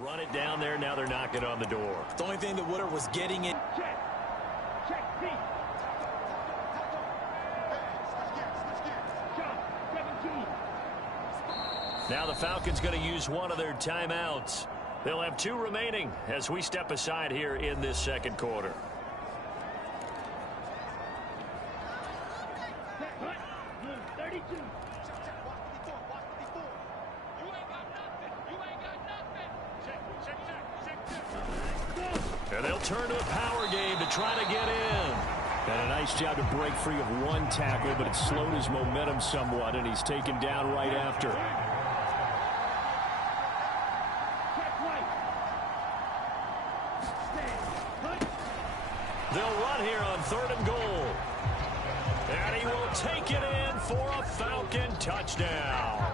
run it down there. Now they're knocking on the door. The only thing that Woodard was getting it. Now the Falcons going to use one of their timeouts. They'll have 2 remaining as we step aside here in this second quarter. And they'll turn to a power game to try to get in. And a nice job to break free of one tackle, but it slowed his momentum somewhat, and he's taken down right after. They'll run here on 3rd and goal. And he will take it in for a Falcon touchdown.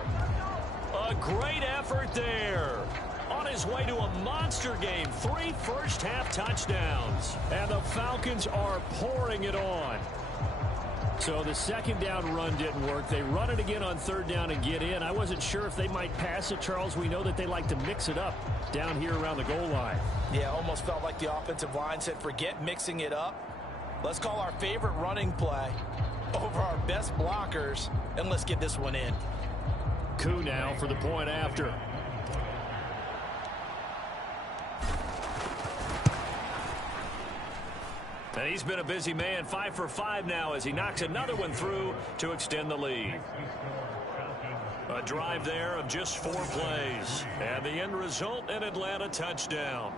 A great effort there. On his way to a monster game, 3 first-half touchdowns. And the Falcons are pouring it on. So the second down run didn't work. They run it again on 3rd down and get in. I wasn't sure if they might pass it, Charles. We know that they like to mix it up down here around the goal line. Yeah, almost felt like the offensive line said, forget mixing it up. Let's call our favorite running play over our best blockers, and let's get this one in. Coup now for the point after. And he's been a busy man, 5 for 5 now as he knocks another one through to extend the lead. A drive there of just 4 plays. And the end result, an Atlanta touchdown.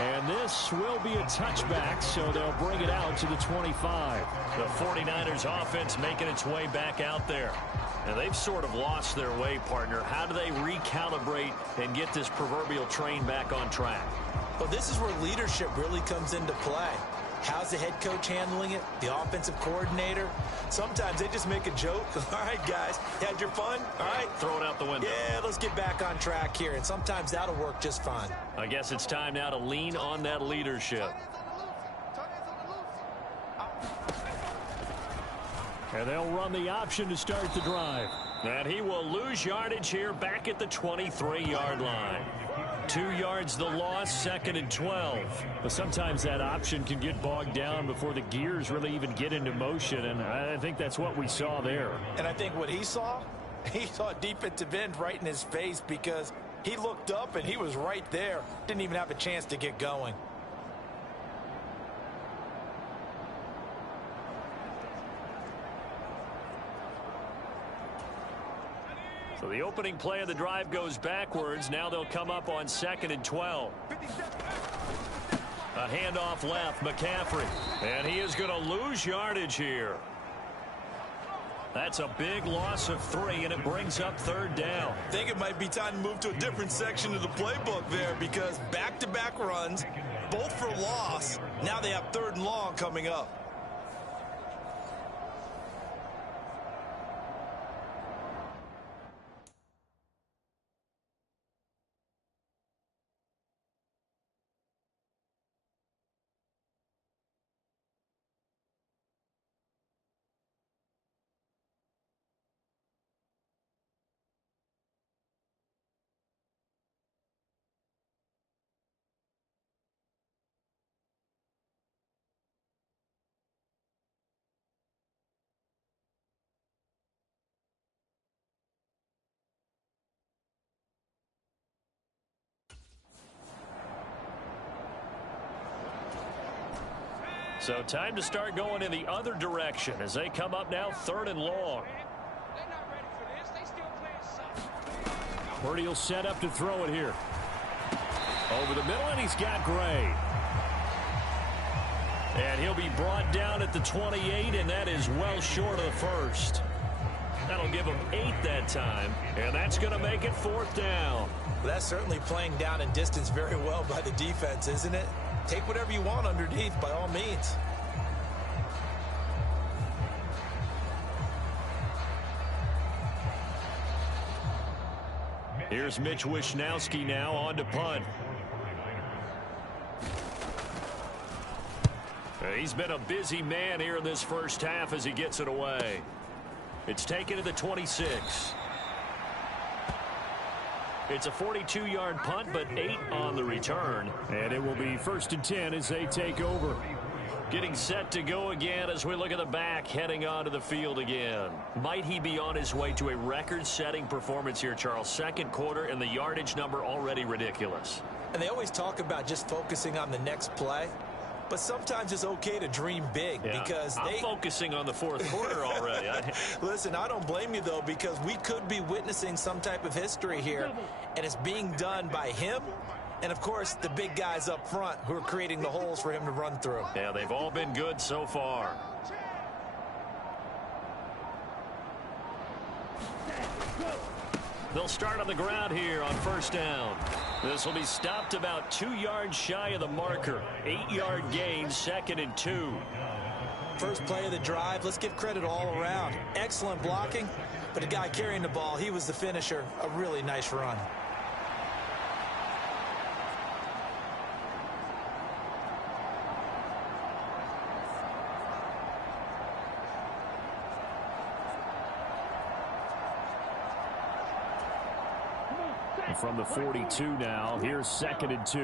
And this will be a touchback, so they'll bring it out to the 25. The 49ers offense making its way back out there. And they've sort of lost their way, partner. How do they recalibrate and get this proverbial train back on track? Well, this is where leadership really comes into play. How's the head coach handling it? The offensive coordinator? Sometimes they just make a joke. All right, guys, you had your fun? All right. Throw it out the window. Yeah, let's get back on track here. And sometimes that'll work just fine. I guess it's time now to lean on that leadership. And they'll run the option to start the drive. And he will lose yardage here back at the 23-yard line. 2 yards the loss, 2nd and 12. But sometimes that option can get bogged down before the gears really even get into motion, and I think that's what we saw there. And I think what he saw defensive end right in his face because he looked up and he was right there. Didn't even have a chance to get going. So the opening play of the drive goes backwards. Now they'll come up on 2nd and 12. A handoff left, McCaffrey. And he is going to lose yardage here. That's a big loss of 3, and it brings up 3rd down. I think it might be time to move to a different section of the playbook there because back-to-back runs, both for loss. Now they have 3rd and long coming up. So time to start going in the other direction as they come up now 3rd and long. Purdy will set up to throw it here. Over the middle, and he's got Gray. And he'll be brought down at the 28, and that is well short of the first. That'll give him 8 that time, and that's going to make it 4th down. Well, that's certainly playing down in distance very well by the defense, isn't it? Take whatever you want underneath by all means. Here's Mitch Wishnowsky now on to punt. He's been a busy man here in this first half as he gets it away. It's taken to the 26. It's a 42-yard punt, but 8 on the return. And it will be 1st and 10 as they take over. Getting set to go again as we look at the back, heading onto the field again. Might he be on his way to a record-setting performance here, Charles? Second quarter, and the yardage number already ridiculous. And they always talk about just focusing on the next play. But sometimes it's okay to dream big because I'm focusing on the fourth quarter already. Listen, I don't blame you, though, because we could be witnessing some type of history here, and it's being done by him and, of course, the big guys up front who are creating the holes for him to run through. Yeah, they've all been good so far. They'll start on the ground here on 1st down. This will be stopped about 2 yards shy of the marker. 8-yard gain, 2nd and 2. First play of the drive. Let's give credit all around. Excellent blocking, but the guy carrying the ball, he was the finisher. A really nice run. From the 42 now, here's 2nd and 2.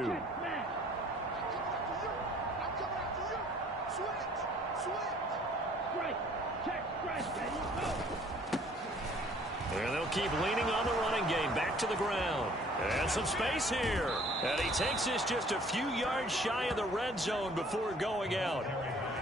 And they'll keep leaning on the running game. Back to the ground. And some space here. And he takes this just a few yards shy of the red zone before going out.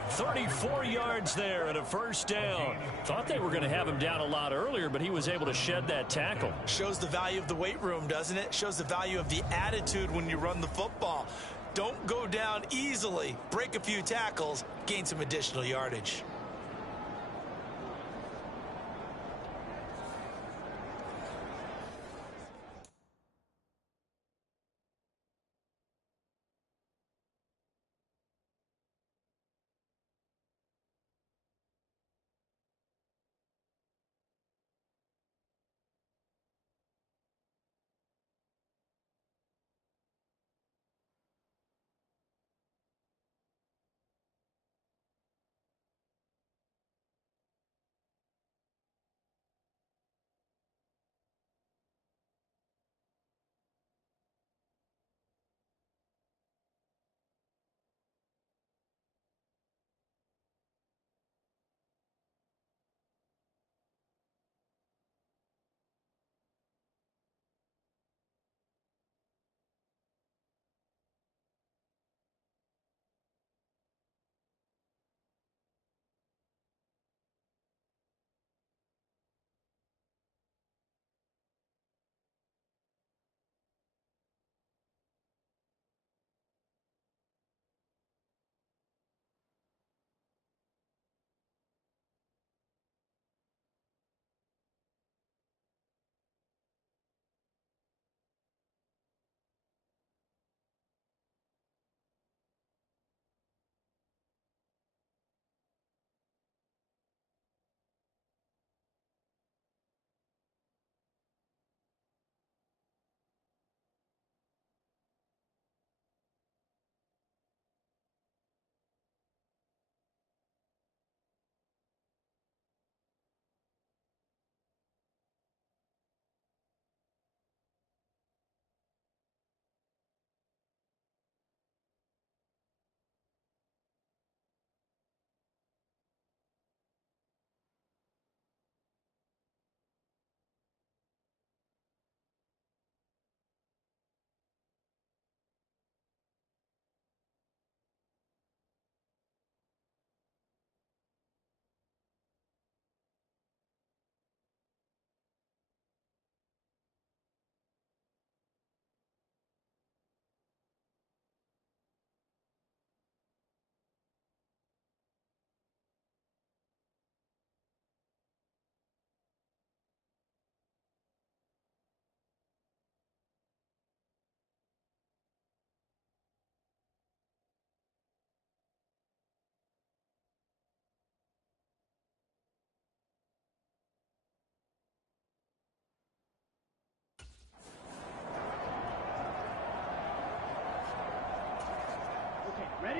34 yards there and a 1st down. Thought they were going to have him down a lot earlier, but he was able to shed that tackle. Shows the value of the weight room, doesn't it? Shows the value of the attitude when you run the football. Don't go down easily. Break a few tackles, gain some additional yardage.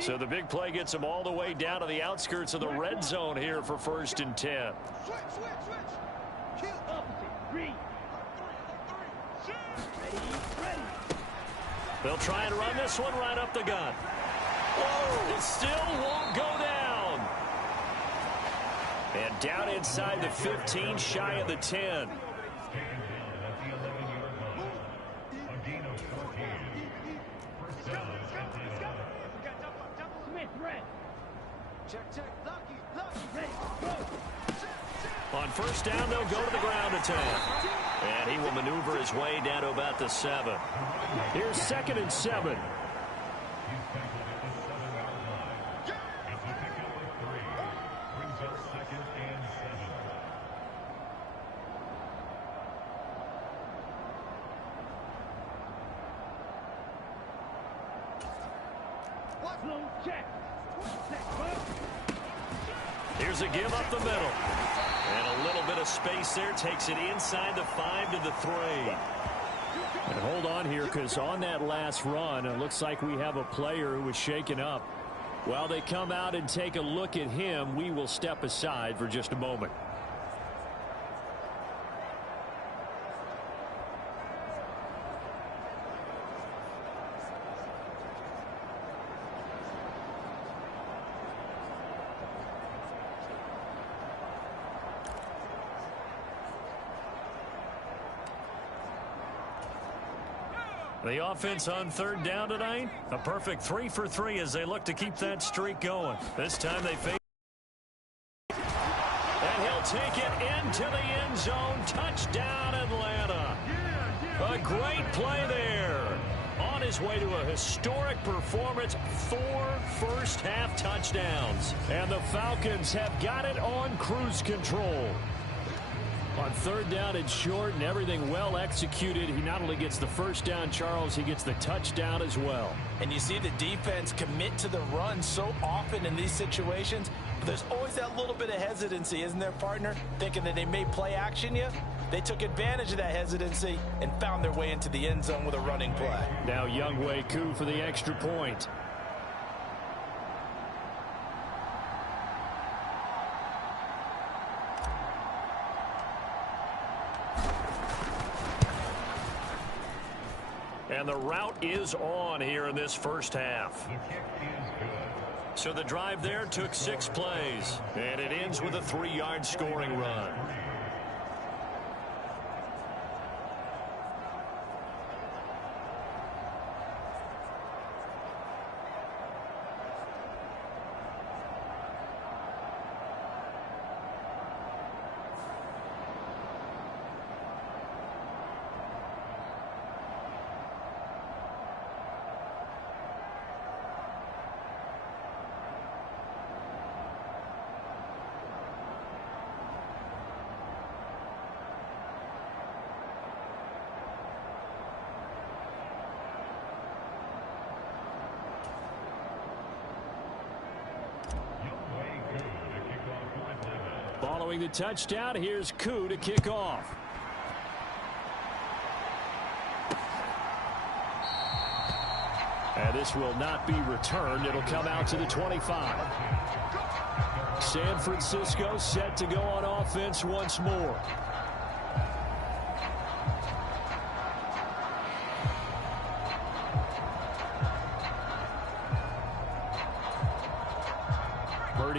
So the big play gets them all the way down to the outskirts of the red zone here for 1st and 10. They'll try and run this one right up the gut. Whoa! It still won't go down. And down inside the 15, shy of the 10. On 1st down, they'll go to the ground attack. And he will maneuver his way down to about the 7. Here's 2nd and 7. Here's a give up the middle. And a little bit of space there takes it inside the 5 to the 3. And hold on here, because on that last run, it looks like we have a player who was shaken up. While they come out and take a look at him, we will step aside for just a moment. The offense on 3rd down tonight, a perfect 3 for 3 as they look to keep that streak going. This time they face. And he'll take it into the end zone. Touchdown, Atlanta. A great play there. On his way to a historic performance, 4 first-half touchdowns. And the Falcons have got it on cruise control. On 3rd down and short and everything well executed, he not only gets the 1st down, Charles, he gets the touchdown as well. And you see the defense commit to the run so often in these situations, but there's always that little bit of hesitancy, isn't there, partner? Thinking that they may play action you. They took advantage of that hesitancy and found their way into the end zone with a running play. Now Younghoe Koo for the extra point. And the route is on here in this 1st half. So the drive there took 6 plays, and it ends with a 3-yard scoring run. Following the touchdown, here's Koo to kick off. And this will not be returned. It'll come out to the 25. San Francisco set to go on offense once more.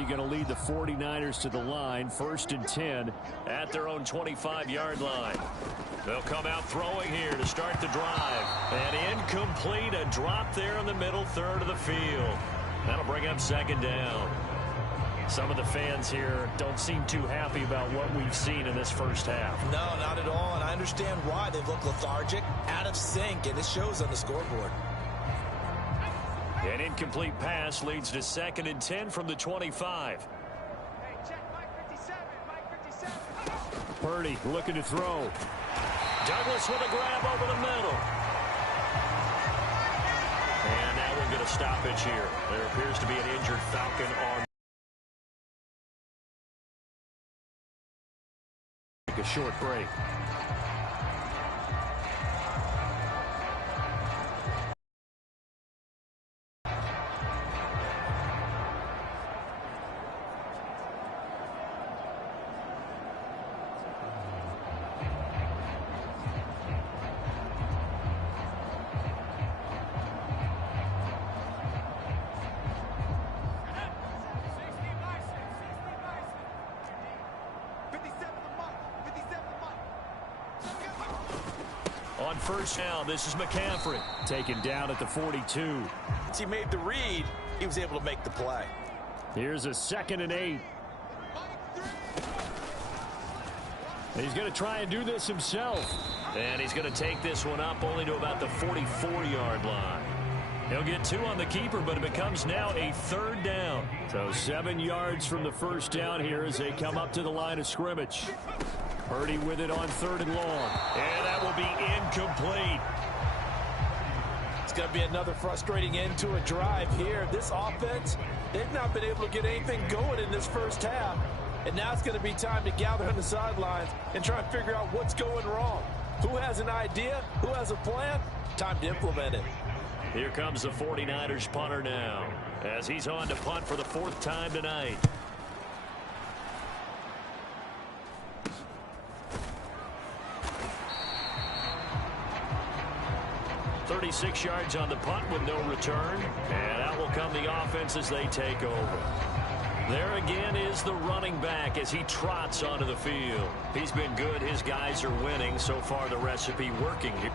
Going to lead the 49ers to the line, 1st and 10 at their own 25-yard line. They'll come out throwing here to start the drive. And incomplete, a drop there in the middle third of the field. That'll bring up 2nd down. Some of the fans here don't seem too happy about what we've seen in this 1st half. No, not at all, and I understand why. They've looked lethargic, out of sync, and it shows on the scoreboard. An incomplete pass leads to 2nd and 10 from the 25. Hey, check Mike 57, Mike 57. Purdy looking to throw. Douglas with a grab over the middle. And now we'll get a stoppage here. There appears to be an injured Falcon on. A short break. on first down. This is McCaffrey. Taken down at the 42. Once he made the read, he was able to make the play. Here's a 2nd and 8. He's going to try and do this himself. And he's going to take this one up only to about the 44-yard line. He'll get 2 on the keeper, but it becomes now a 3rd down. So 7 yards from the first down here as they come up to the line of scrimmage. Purdy with it on 3rd and long. And that will be incomplete. It's going to be another frustrating end to a drive here. This offense, they've not been able to get anything going in this first half. And now it's going to be time to gather on the sidelines and try and figure out what's going wrong. Who has an idea? Who has a plan? Time to implement it. Here comes the 49ers punter now as he's on to punt for the 4th time tonight. "36 yards on the punt with no return. And out will come the offense as they take over. There again is the running back as he trots onto the field. He's been good. His guys are winning. So far, the recipe working here.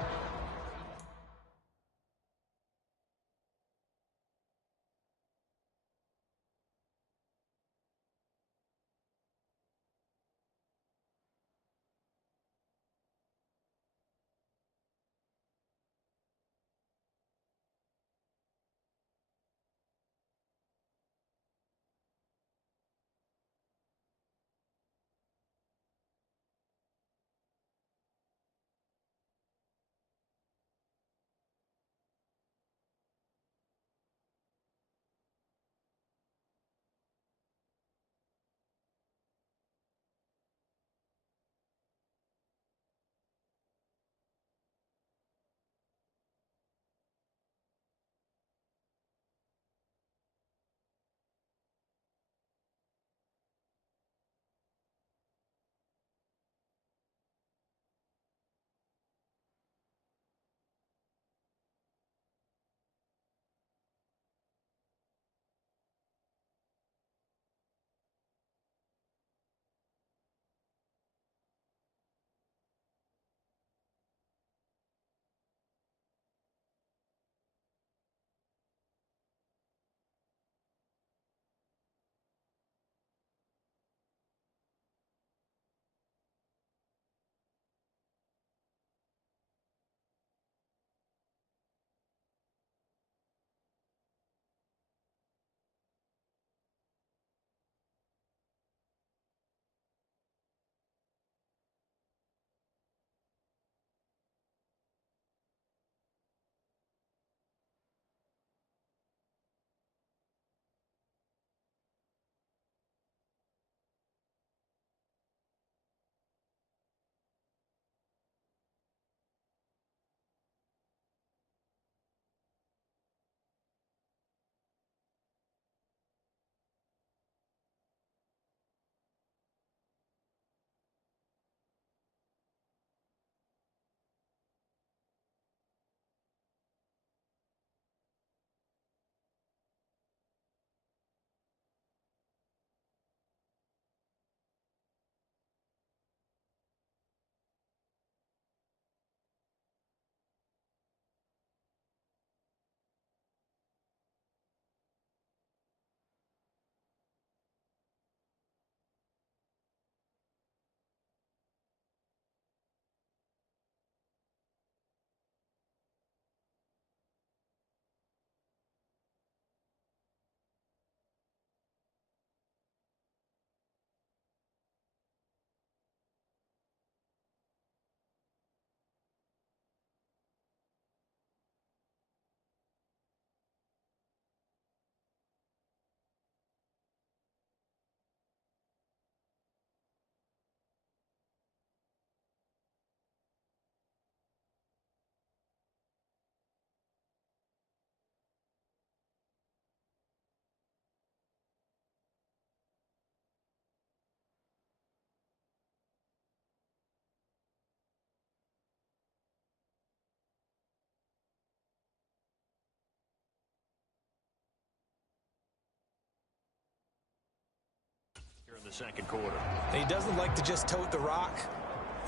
Here in the second quarter. And he doesn't like to just tote the rock.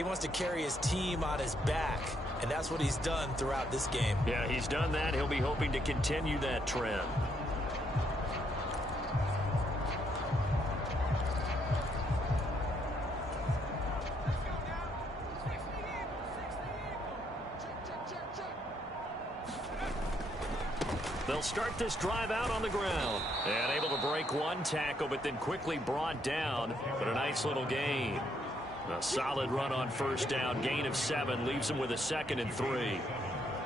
He wants to carry his team on his back, and that's what he's done throughout this game. Yeah, he's done that. He'll be hoping to continue that trend. They'll start this drive out on the ground. And able to break one tackle, but then quickly brought down. But a nice little gain. A solid run on first down. Gain of 7 leaves him with a 2nd and 3.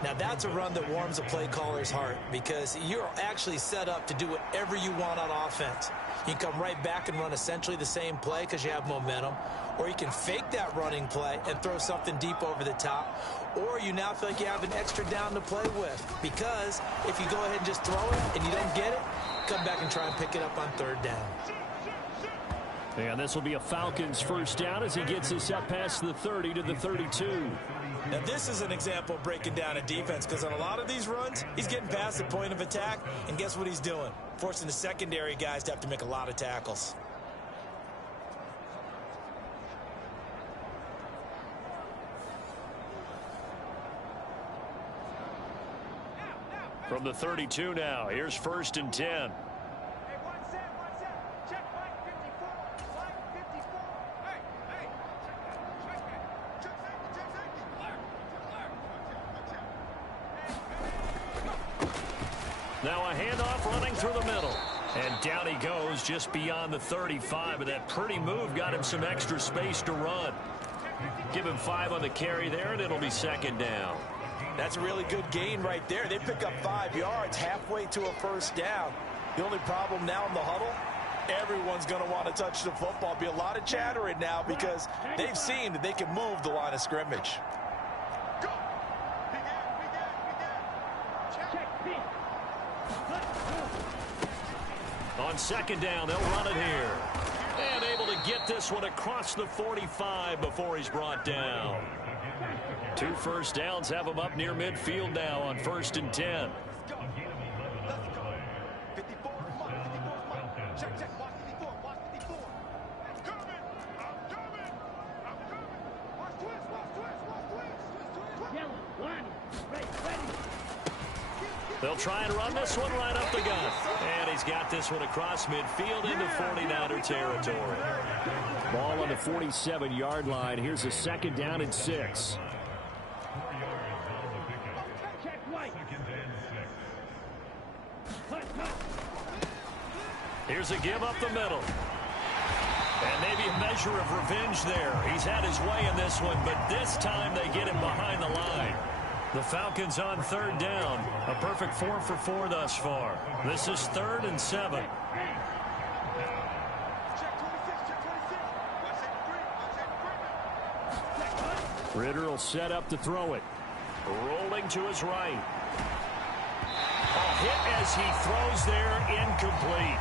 Now, that's a run that warms a play caller's heart because you're actually set up to do whatever you want on offense. You can come right back and run essentially the same play because you have momentum, or you can fake that running play and throw something deep over the top, or you now feel like you have an extra down to play with because if you go ahead and just throw it and you don't get it, come back and try and pick it up on 3rd down. And this will be a Falcons first down as he gets this up past the 30 to the 32. Now, this is an example of breaking down a defense because on a lot of these runs, he's getting past the point of attack, and guess what he's doing? Forcing the secondary guys to have to make a lot of tackles. From the 32 now, here's 1st and 10. Hey, one set. Check Mike 54. Mike 54. Hey. Check safety. Now a handoff running through the middle. And down he goes just beyond the 35. But that pretty move got him some extra space to run. Give him 5 on the carry there, and it'll be 2nd down. That's a really good gain right there. They pick up 5 yards halfway to a first down. The only problem now in the huddle, everyone's going to want to touch the football. Be a lot of chattering now because they've seen that they can move the line of scrimmage. Go. On 2nd down, they'll run it here. And able to get this one across the 45 before he's brought down. 2 first downs have him up near midfield now on 1st and 10. Let's go. 54 is Mike. Check. Watch 54. I'm coming. Watch twist. Yellow, line, ready. They'll try and run this one right up the gut. And he's got this one across midfield into 49er territory. Ball on the 47-yard line. Here's a 2nd down and 6. Here's a give up the middle. And maybe a measure of revenge there. He's had his way in this one, but this time they get him behind the line. The Falcons on 3rd down. A perfect 4 for 4 thus far. This is 3rd and 7. Ritter will set up to throw it. Rolling to his right. A hit as he throws there, incomplete.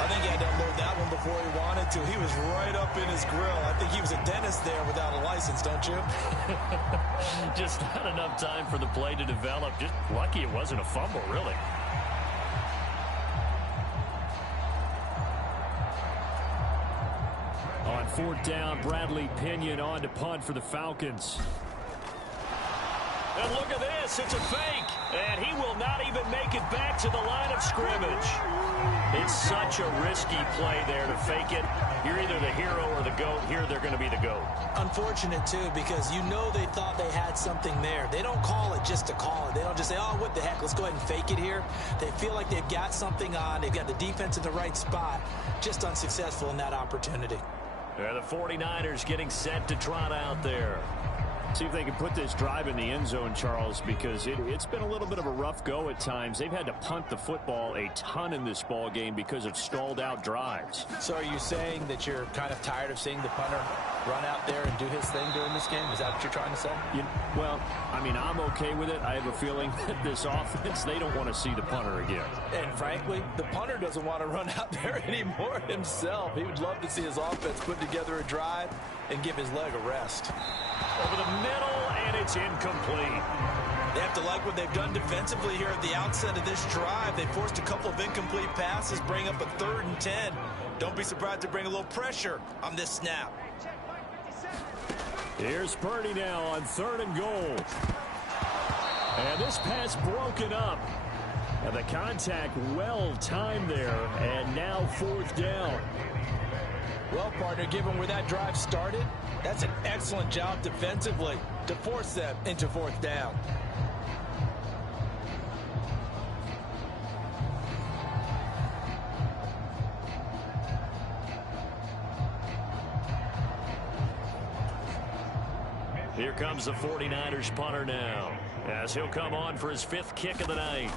I think he had to unload that one before he wanted to. He was right up in his grill. I think he was a dentist there without a license, don't you? Just not enough time for the play to develop. Just lucky it wasn't a fumble, really. On 4th down, Bradley Pinion on to punt for the Falcons. And look at this. It's a fake. And he will not even make it back to the line of scrimmage. It's such a risky play there to fake it. You're either the hero or the GOAT. Here they're going to be the GOAT. Unfortunate, too, because you know they thought they had something there. They don't call it just to call it. They don't just say, oh, what the heck, let's go ahead and fake it here. They feel like they've got something on. They've got the defense in the right spot. Just unsuccessful in that opportunity. Yeah, the 49ers getting set to trot out there. See if they can put this drive in the end zone, Charles, because it's been a little bit of a rough go at times. They've had to punt the football a ton in this ball game because of stalled out drives. So are you saying that you're kind of tired of seeing the punter run out there and do his thing during this game? Is that what you're trying to say? Well, I mean, I'm okay with it. I have a feeling that this offense, they don't want to see the punter again. And frankly, the punter doesn't want to run out there anymore himself. He would love to see his offense put together a drive and give his leg a rest. Over the middle, and it's incomplete. They have to like what they've done defensively here at the outset of this drive. They forced a couple of incomplete passes, bring up a 3rd and 10. Don't be surprised to bring a little pressure on this snap. Check Mike 57. Here's Purdy now on 3rd and goal. And this pass broken up. And the contact well timed there. And now 4th down. Well, partner, given where that drive started, that's an excellent job defensively to force them into 4th down. Here comes the 49ers punter now, as he'll come on for his 5th kick of the night.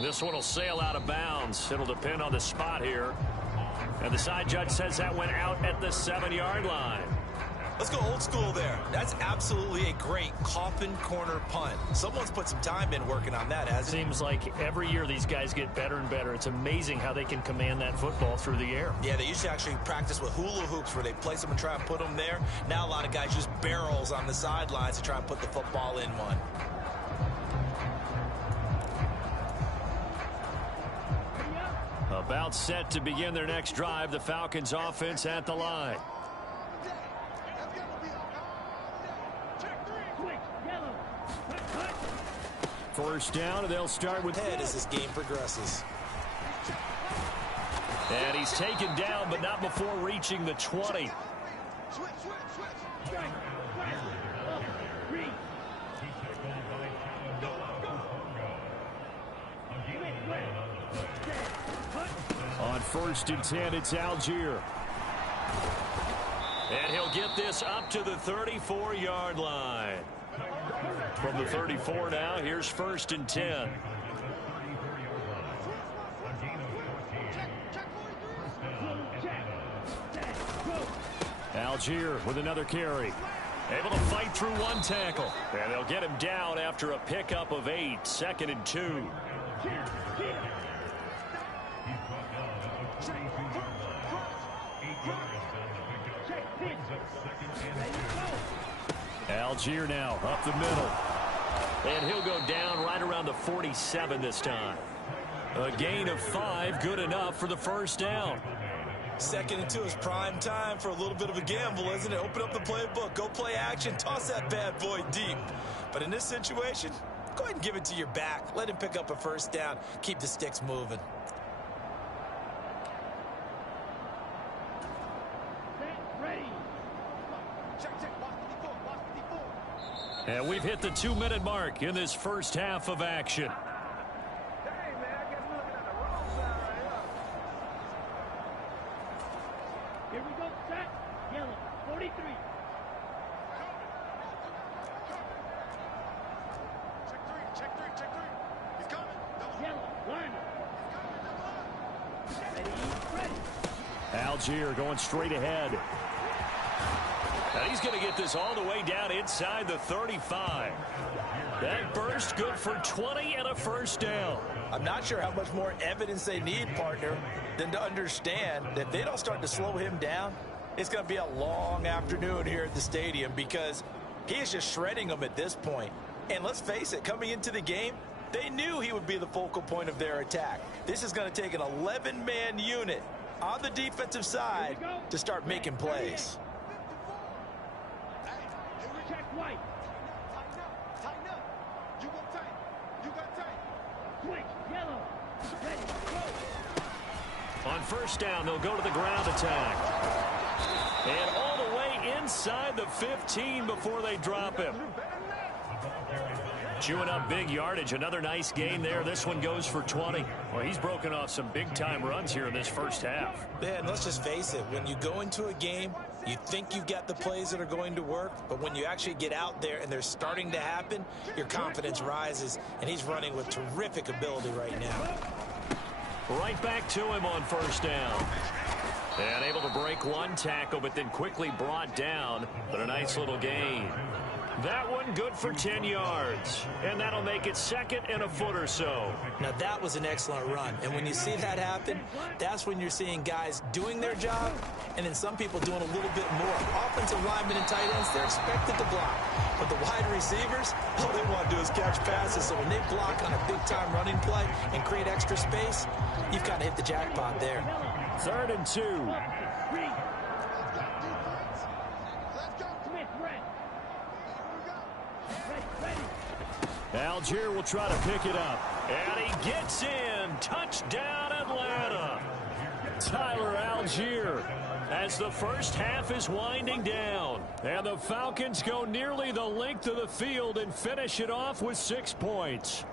This one will sail out of bounds. It'll depend on the spot here. And the side judge says that went out at the 7-yard line. Let's go old school there. That's absolutely a great coffin corner punt. Someone's put some time in working on that, hasn't it? Seems like every year these guys get better and better. It's amazing how they can command that football through the air. Yeah, they used to actually practice with hula hoops where they place them and try and put them there. Now a lot of guys use barrels on the sidelines to try and put the football in one. About set to begin their next drive. The Falcons offense at the line. First down, and they'll start with head as this game progresses. And he's taken down, but not before reaching the 20. On 1st and 10, it's Algier. And he'll get this up to the 34-yard line. From the 34 now, here's 1st and 10. Algier with another carry. Able to fight through one tackle. And they'll get him down after a pickup of 8. 2nd and 2. Algier now up the middle. And he'll go down right around the 47 this time. A gain of 5, good enough for the 1st down. 2nd and 2 is prime time for a little bit of a gamble, isn't it? Open up the playbook, go play action, toss that bad boy deep. But in this situation, go ahead and give it to your back. Let him pick up a 1st down. Keep the sticks moving. And we've hit the 2-minute mark in this first half of action. Here we go, set, yellow, 43. Check three. He's coming. Yellow, line up. Ready. Algier going straight ahead. And he's going to get this all the way down inside the 35. That burst good for 20 and a 1st down. I'm not sure how much more evidence they need, partner, than to understand that if they don't start to slow him down, it's going to be a long afternoon here at the stadium because he is just shredding them at this point. And let's face it, coming into the game, they knew he would be the focal point of their attack. This is going to take an 11-man unit on the defensive side to start making plays. Check white. Tighten up. You go tight. You got tight. Switch, yellow. Ready, go. On 1st down, they'll go to the ground attack. And all the way inside the 15 before they drop him. Chewing up big yardage. Another nice gain there. This one goes for 20. Well, he's broken off some big-time runs here in this first half. Man, let's just face it. When you go into a game, you think you've got the plays that are going to work, but when you actually get out there and they're starting to happen, your confidence rises, and he's running with terrific ability right now. Right back to him on 1st down. And able to break one tackle, but then quickly brought down. But a nice little gain. That one good for 10 yards. And that'll make it second and a foot or so. Now, that was an excellent run. And when you see that happen, that's when you're seeing guys doing their job and then some people doing a little bit more. Offensive linemen and tight ends, they're expected to block. But the wide receivers, all they want to do is catch passes. So when they block on a big-time running play and create extra space, you've kind of hit the jackpot there. 3rd and 2. Algier will try to pick it up. And he gets in. Touchdown, Atlanta. Tyler Algier as the first half is winding down. And the Falcons go nearly the length of the field and finish it off with 6 points.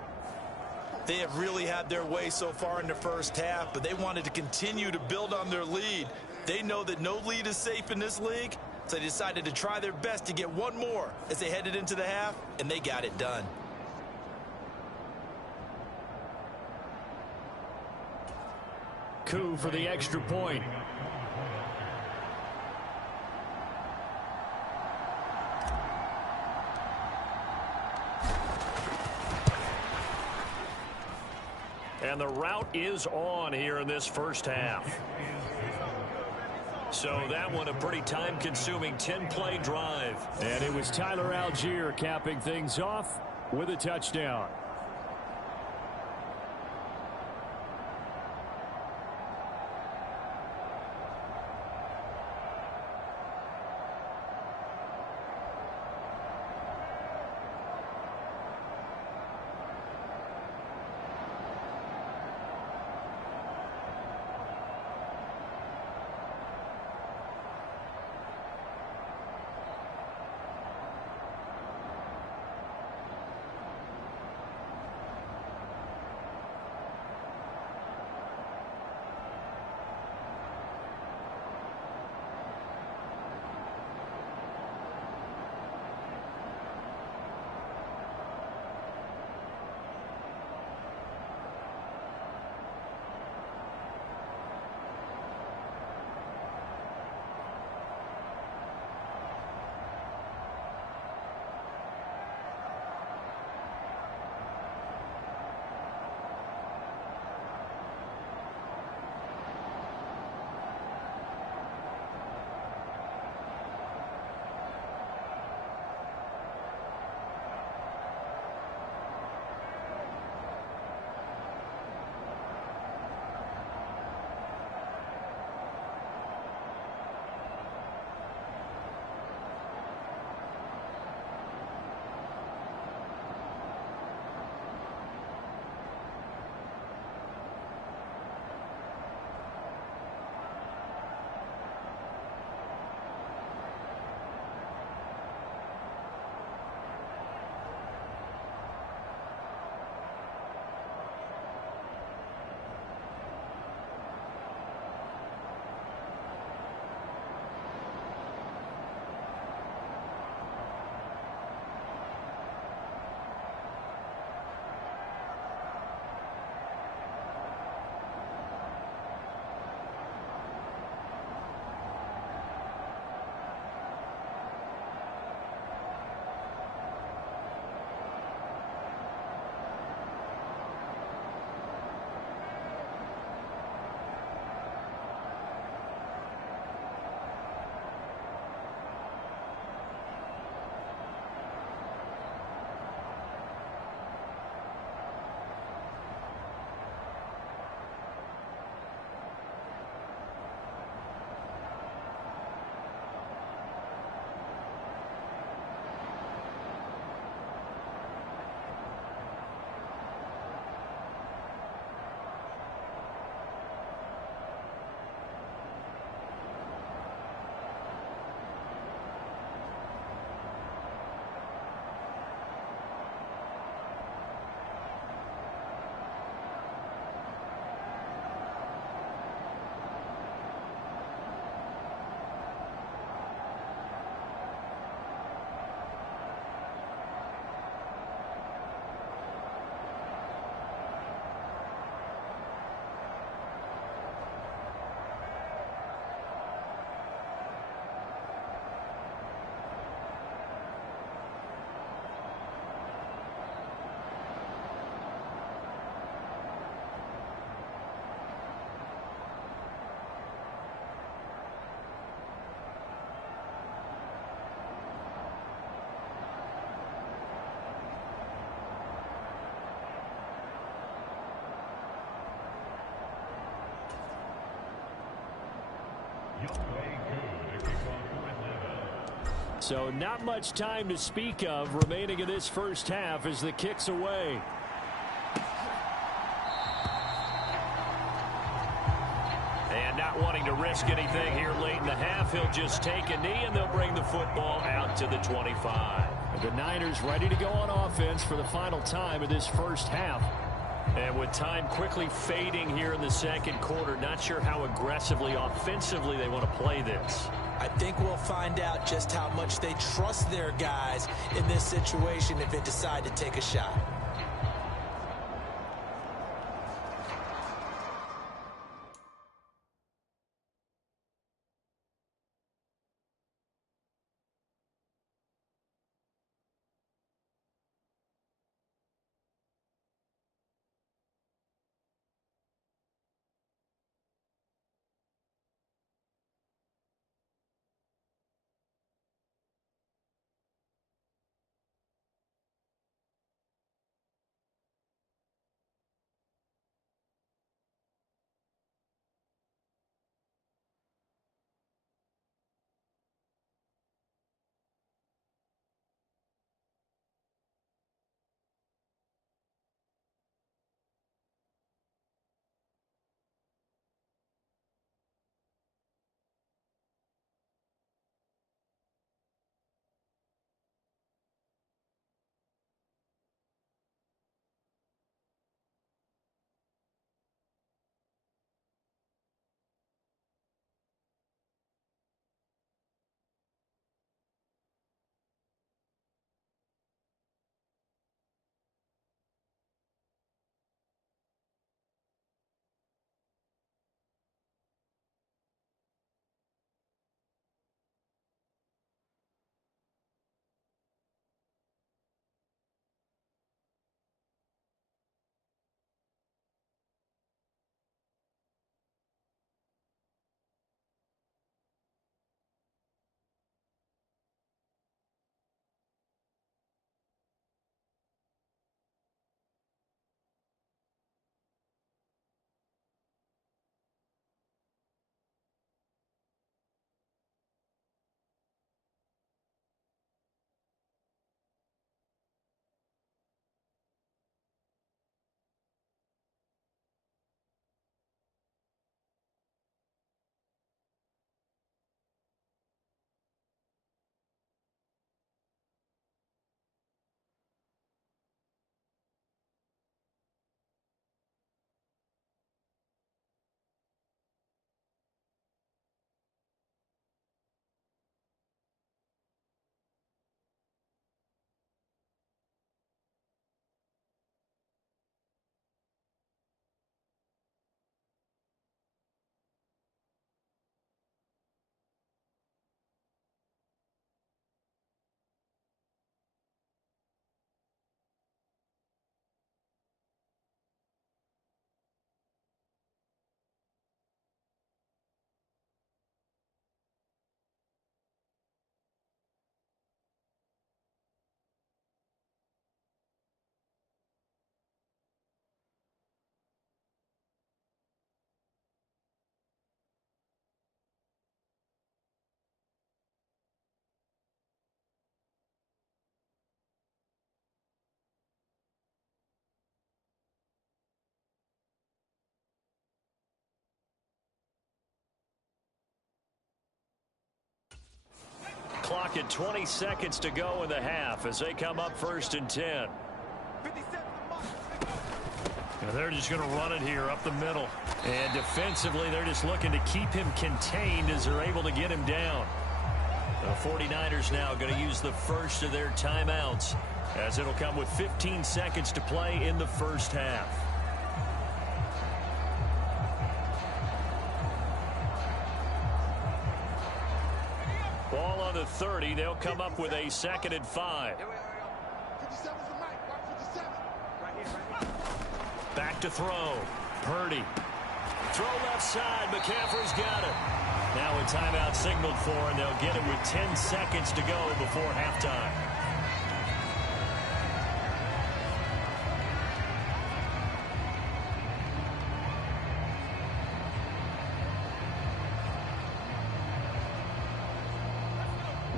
They have really had their way so far in the first half, but they wanted to continue to build on their lead. They know that no lead is safe in this league, so they decided to try their best to get one more as they headed into the half, and they got it done. Coup for the extra point. And the route is on here in this first half. So that one a pretty time-consuming 10-play drive. And it was Tyler Algier capping things off with a touchdown. So not much time to speak of remaining in this first half as the kick's away. And not wanting to risk anything here late in the half, he'll just take a knee and they'll bring the football out to the 25. The Niners ready to go on offense for the final time of this first half. And with time quickly fading here in the second quarter, not sure how aggressively offensively they want to play this. I think we'll find out just how much they trust their guys in this situation if they decide to take a shot. Clock at 20 seconds to go in the half as they come up 1st and 10. Now they're just going to run it here up the middle. And defensively, they're just looking to keep him contained as they're able to get him down. The 49ers now going to use the first of their timeouts as it'll come with 15 seconds to play in the first half. Ball on the 30. They'll come up with a 2nd and 5. Back to throw. Purdy. Throw left side. McCaffrey's got it. Now a timeout signaled for, and they'll get it with 10 seconds to go before halftime.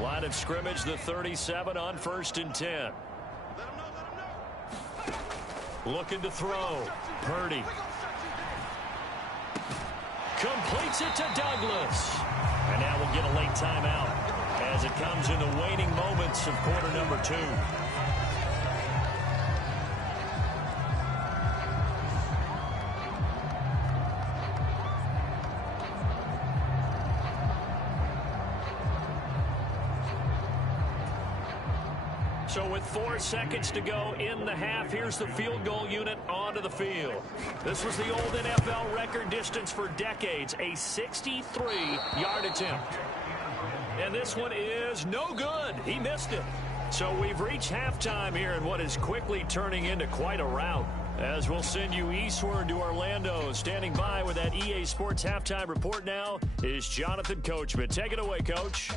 Line of scrimmage, the 37 on 1st and 10. Looking to throw. Purdy. Completes it to Douglas. And now we'll get a late timeout as it comes in the waning moments of quarter number 2. So with 4 seconds to go in the half, here's the field goal unit onto the field. This was the old NFL record distance for decades, a 63-yard attempt. And this one is no good. He missed it. So we've reached halftime here in what is quickly turning into quite a rout. As we'll send you eastward to Orlando. Standing by with that EA Sports halftime report now is Jonathan Coachman. Take it away, Coach.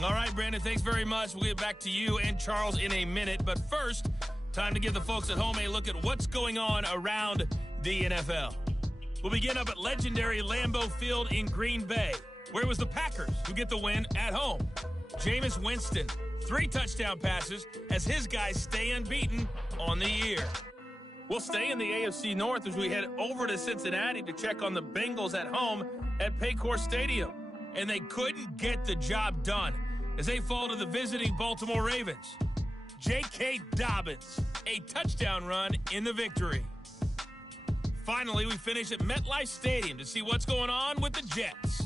All right, Brandon, thanks very much. We'll get back to you and Charles in a minute. But first, time to give the folks at home a look at what's going on around the NFL. We'll begin up at legendary Lambeau Field in Green Bay, where it was the Packers who get the win at home. Jameis Winston, 3 touchdown passes as his guys stay unbeaten on the year. We'll stay in the AFC North as we head over to Cincinnati to check on the Bengals at home at Paycor Stadium. And they couldn't get the job done as they fall to the visiting Baltimore Ravens. J.K. Dobbins, a touchdown run in the victory. Finally, we finish at MetLife Stadium to see what's going on with the Jets.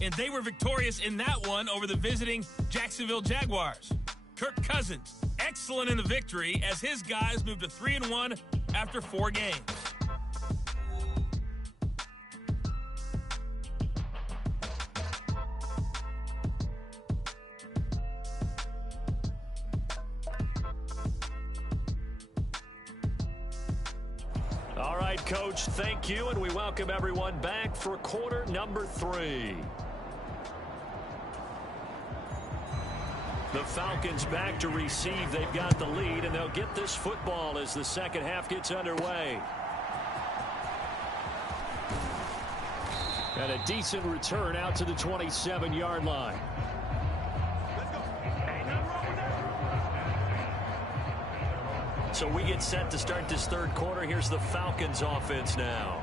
And they were victorious in that one over the visiting Jacksonville Jaguars. Kirk Cousins, excellent in the victory as his guys moved to 3-1 after 4 games. All right, Coach, thank you, and we welcome everyone back for quarter number 3. The Falcons back to receive. They've got the lead, and they'll get this football as the second half gets underway. And a decent return out to the 27-yard line. So we get set to start this third quarter. Here's the Falcons offense now.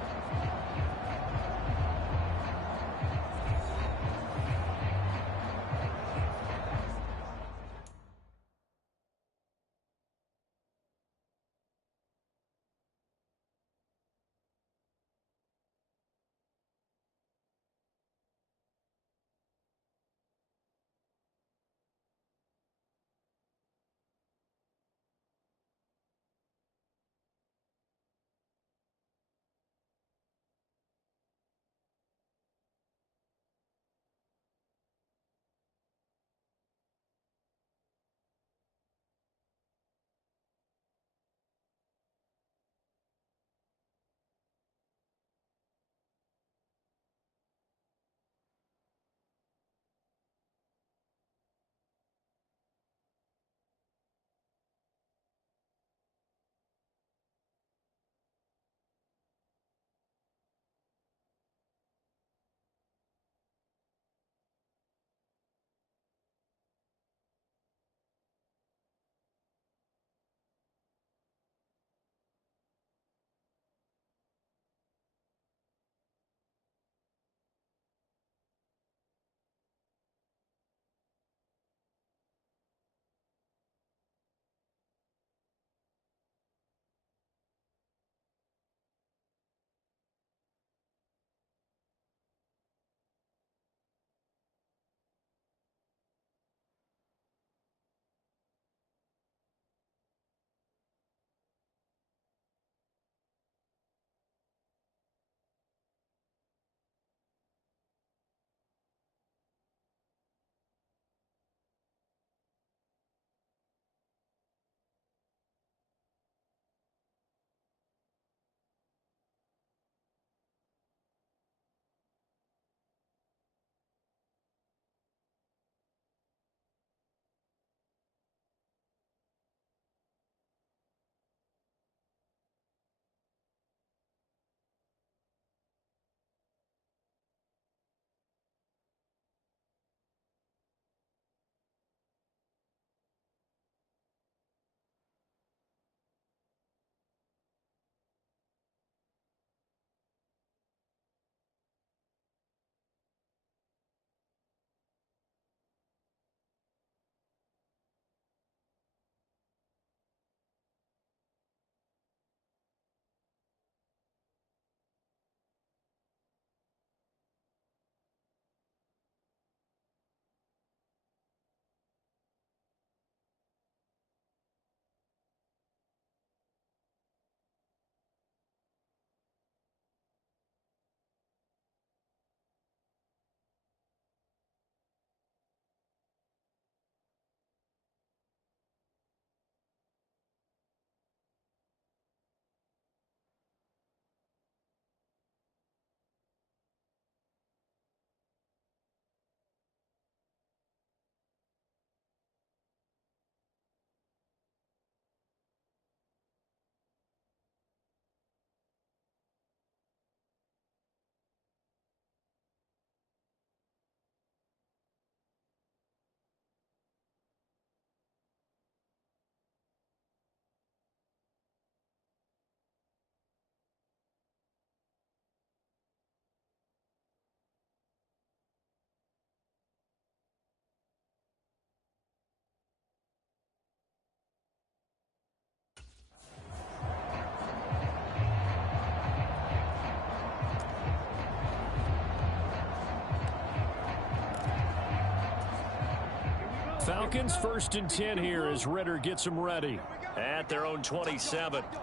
Falcons 1st and 10 here as Ritter gets them ready. At their own 27. Blue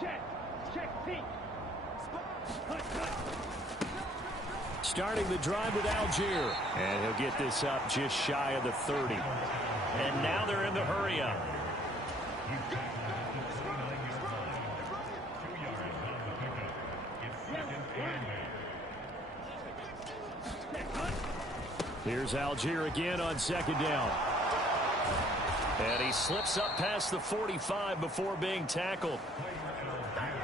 check. Check pink. Cut. Starting the drive with Algier. And he'll get this up just shy of the 30. And now they're in the hurry up. Here's Algier again on 2nd down. And he slips up past the 45 before being tackled.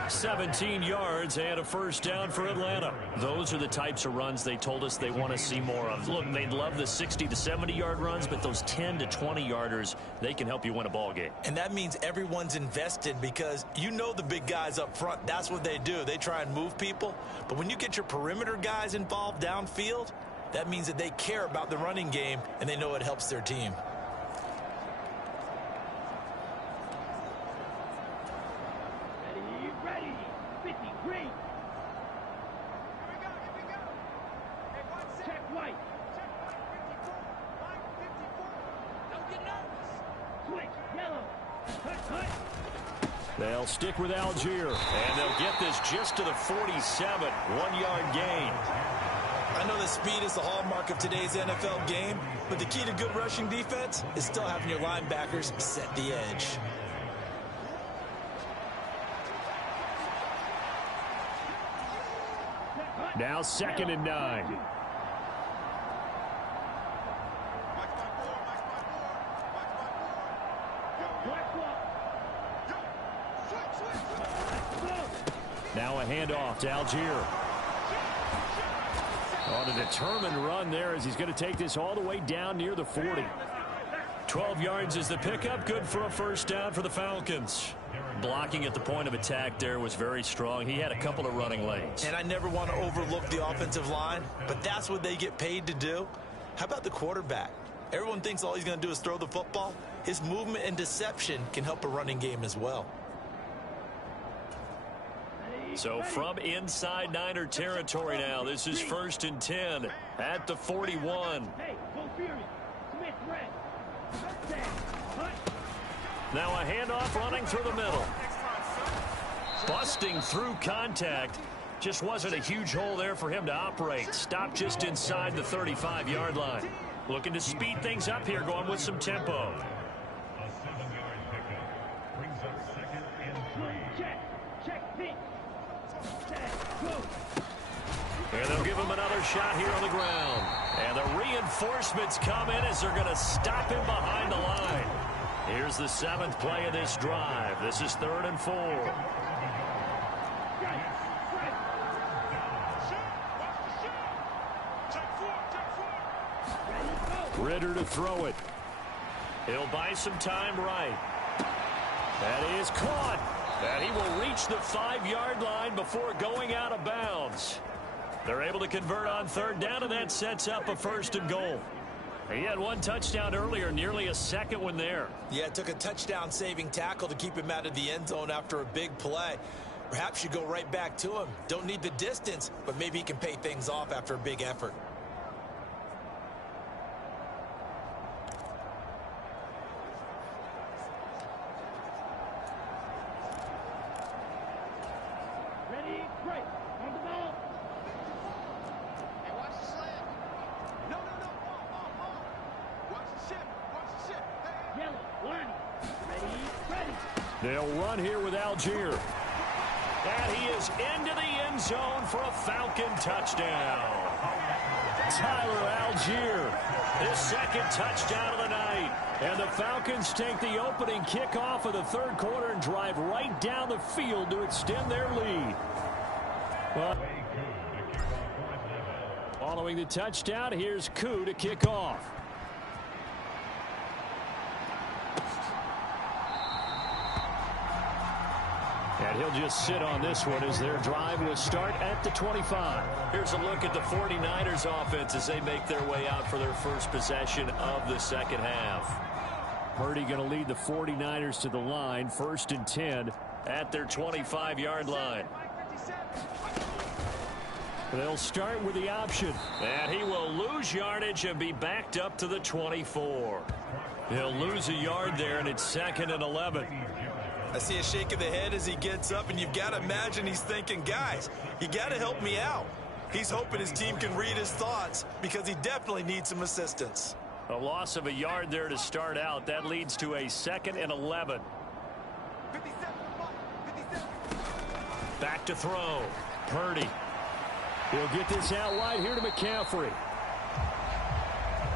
17 yards and a 1st down for Atlanta. Those are the types of runs they told us they want to see more of. Look, they'd love the 60 to 70-yard runs, but those 10 to 20-yarders, they can help you win a ball game. And that means everyone's invested because you know the big guys up front. That's what they do. They try and move people. But when you get your perimeter guys involved downfield, that means that they care about the running game and they know it helps their team. Ready. 50 green. Here we go. Hey, check white. Check white, 54. Line 54. Don't get nervous. Switch, yellow. Cut. They'll stick with Algier. And they'll get this just to the 47. 1-yard gain. I know that speed is the hallmark of today's NFL game, but the key to good rushing defense is still having your linebackers set the edge. Now 2nd and 9. Now a handoff to Algier. On a determined run there as he's going to take this all the way down near the 40. 12 yards is the pickup. Good for a 1st down for the Falcons. Blocking at the point of attack there was very strong. He had a couple of running lanes. And I never want to overlook the offensive line, but that's what they get paid to do. How about the quarterback? Everyone thinks all he's going to do is throw the football. His movement and deception can help a running game as well. So from inside Niner territory now, this is 1st and 10 at the 41. Hey, go Fury. Smith red. Now a handoff running through the middle. Busting through contact. Just wasn't a huge hole there for him to operate. Stopped just inside the 35-yard line. Looking to speed things up here, going with some tempo. Check pink. And they'll give him another shot here on the ground. And the reinforcements come in as they're going to stop him behind the line. Here's the 7th play of this drive. This is 3rd and 4. Ritter to throw it. He'll buy some time right. That is caught. And he will reach the 5-yard line before going out of bounds. They're able to convert on 3rd down, and that sets up a 1st and goal. He had one touchdown earlier, nearly a second one there. Yeah, it took a touchdown-saving tackle to keep him out of the end zone after a big play. Perhaps you go right back to him. Don't need the distance, but maybe he can pay things off after a big effort. Ready, break. On the ball. Hey, watch the slant. No. Watch the ship. Hey. Yellow, line. Ready. They'll run here with Algier. And he is into the end zone for a Falcon touchdown. Tyler Algier. His 2nd touchdown of the night. And the Falcons take the opening kickoff of the 3rd quarter and drive right down the field to extend their lead. Well, following the touchdown, here's Koo to kick off. And he'll just sit on this one as their drive will start at the 25. Here's a look at the 49ers offense as they make their way out for their first possession of the 2nd half. Purdy going to lead the 49ers to the line, 1st and 10 at their 25-yard line. They'll start with the option. And he will lose yardage and be backed up to the 24. He'll lose a yard there, and it's 2nd and 11. I see a shake of the head as he gets up, and you've got to imagine he's thinking, guys, you got to help me out. He's hoping his team can read his thoughts because he definitely needs some assistance. A loss of a yard there to start out. That leads to a 2nd and 11. Back to throw. Purdy. He'll get this out wide here to McCaffrey.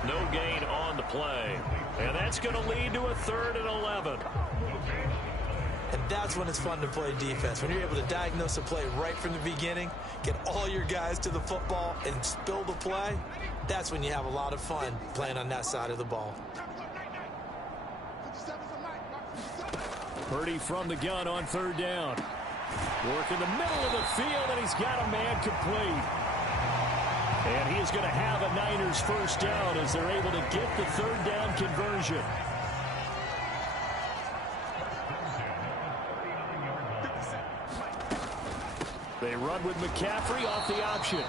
No gain on the play. And that's going to lead to a 3rd and 11. And that's when it's fun to play defense. When you're able to diagnose a play right from the beginning, get all your guys to the football, and spill the play, that's when you have a lot of fun playing on that side of the ball. Purdy from the gun on 3rd down. Work in the middle of the field, and he's got a man complete. And he is going to have a Niners first down as they're able to get the 3rd down conversion. They run with McCaffrey off the option.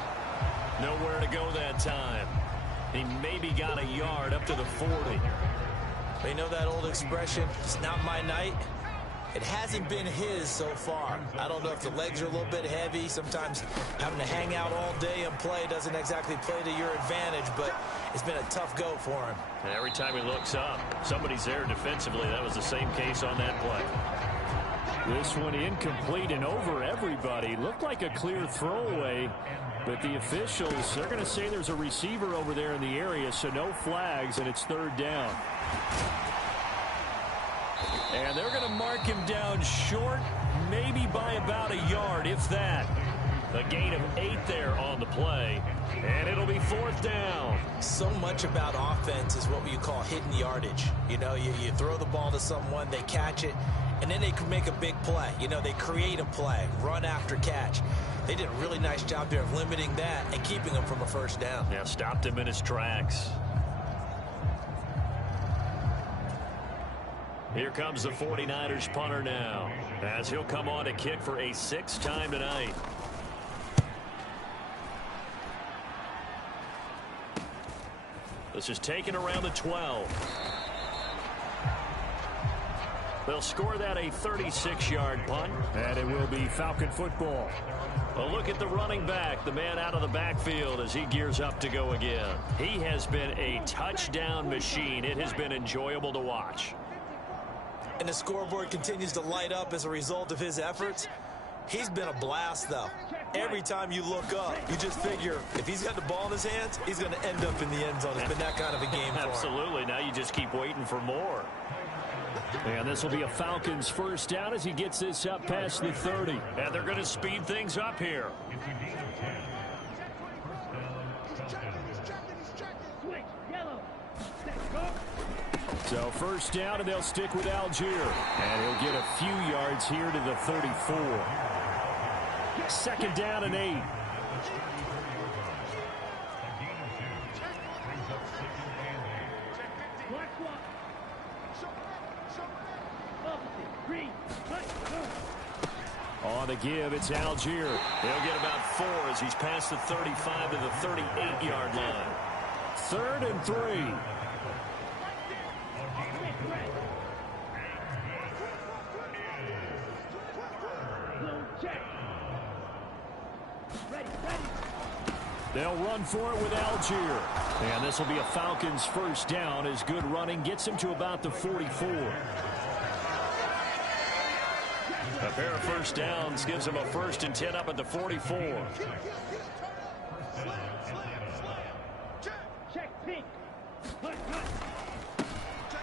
Nowhere to go that time. He maybe got a yard up to the 40. They know that old expression, it's not my night. It hasn't been his so far. I don't know if the legs are a little bit heavy. Sometimes having to hang out all day and play doesn't exactly play to your advantage, but it's been a tough go for him. And every time he looks up, somebody's there defensively. That was the same case on that play. This one incomplete and over everybody. Looked like a clear throwaway, but the officials, they're going to say there's a receiver over there in the area, so no flags, and it's 3rd down. And they're going to mark him down short, maybe by about a yard, if that. A gain of 8 there on the play, and it'll be 4th down. So much about offense is what you call hidden yardage. You know, you throw the ball to someone, they catch it, and then they can make a big play. You know, they create a play, run after catch. They did a really nice job there of limiting that and keeping him from a first down. Yeah, stopped him in his tracks. Here comes the 49ers punter now, as he'll come on to kick for a 6th time tonight. This is taken around the 12. They'll score that a 36-yard punt, and it will be Falcon football. A look at the running back, the man out of the backfield as he gears up to go again. He has been a touchdown machine. It has been enjoyable to watch. And the scoreboard continues to light up as a result of his efforts. He's been a blast, though. Every time you look up, you just figure if he's got the ball in his hands, he's going to end up in the end zone. It's been that kind of a game for him. Absolutely. Now you just keep waiting for more. And this will be a Falcons first down as he gets this up past the 30. And they're going to speed things up here. So first down, and they'll stick with Algier. And he'll get a few yards here to the 34. 2nd down and 8. On the give, it's Algier. He'll get about 4 as he's past the 35 to the 38-yard line. 3rd and 3. They'll run for it with Algier. And this will be a Falcons first down as good running gets him to about the 44. A pair of first downs gives him a 1st and 10 up at the 44.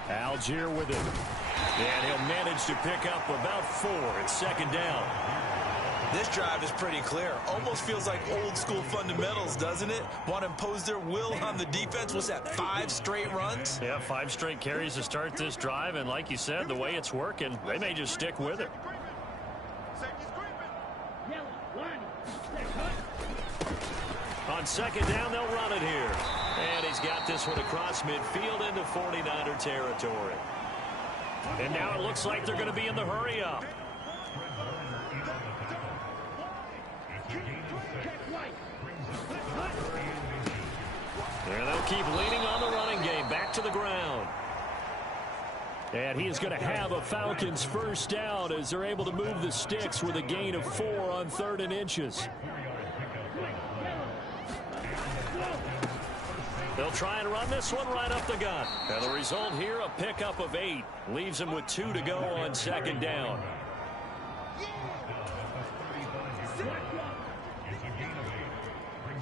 Algier with it. And he'll manage to pick up about 4. It's 2nd down. This drive is pretty clear. Almost feels like old school fundamentals, doesn't it? Want to impose their will on the defense. What's that, 5 straight runs? Yeah, 5 straight carries to start this drive. And like you said, the way it's working, they may just stick with it. On 2nd down, they'll run it here. And he's got this one across midfield into 49er territory. And now it looks like they're going to be in the hurry up. And they'll keep leaning on the running game. Back to the ground. And he is going to have a Falcons first down as they're able to move the sticks with a gain of 4 on 3rd and inches. They'll try and run this one right up the gut. And the result here, a pickup of 8. Leaves them with 2 to go on 2nd down.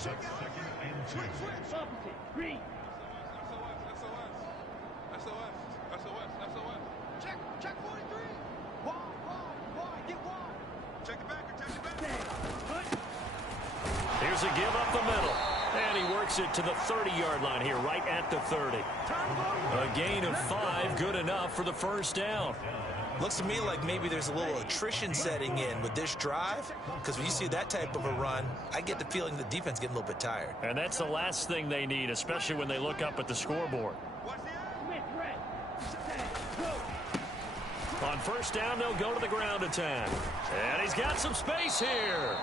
Check 43. Wide, get wide. Check it back. Here's a give up the middle. And he works it to the 30-yard line here, right at the 30. A gain of 5, good enough for the first down. Looks to me like maybe there's a little attrition setting in with this drive, because when you see that type of a run, I get the feeling the defense getting a little bit tired. And that's the last thing they need, especially when they look up at the scoreboard. On first down, they'll go to the ground attack. And he's got some space here.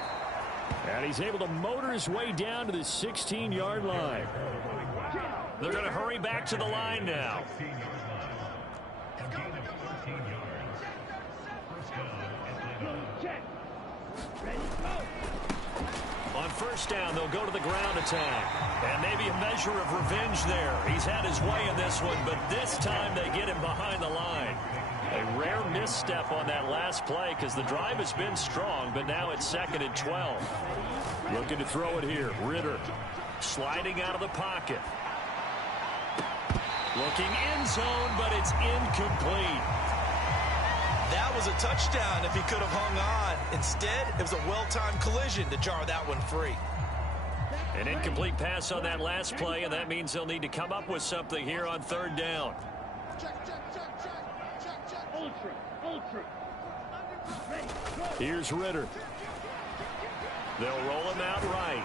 And he's able to motor his way down to the 16-yard line. They're going to hurry back to the line now. On first down, they'll go to the ground attack. And maybe a measure of revenge there. He's had his way in this one, but this time they get him behind the line. A rare misstep on that last play because the drive has been strong, but now it's 2nd and 12. Looking to throw it here. Ritter sliding out of the pocket. Looking end zone, but it's incomplete. That was a touchdown if he could have hung on. Instead, it was a well-timed collision to jar that one free. An incomplete pass on that last play, and that means they'll need to come up with something here on 3rd down. Ultra. Here's Ritter. They'll roll him out right.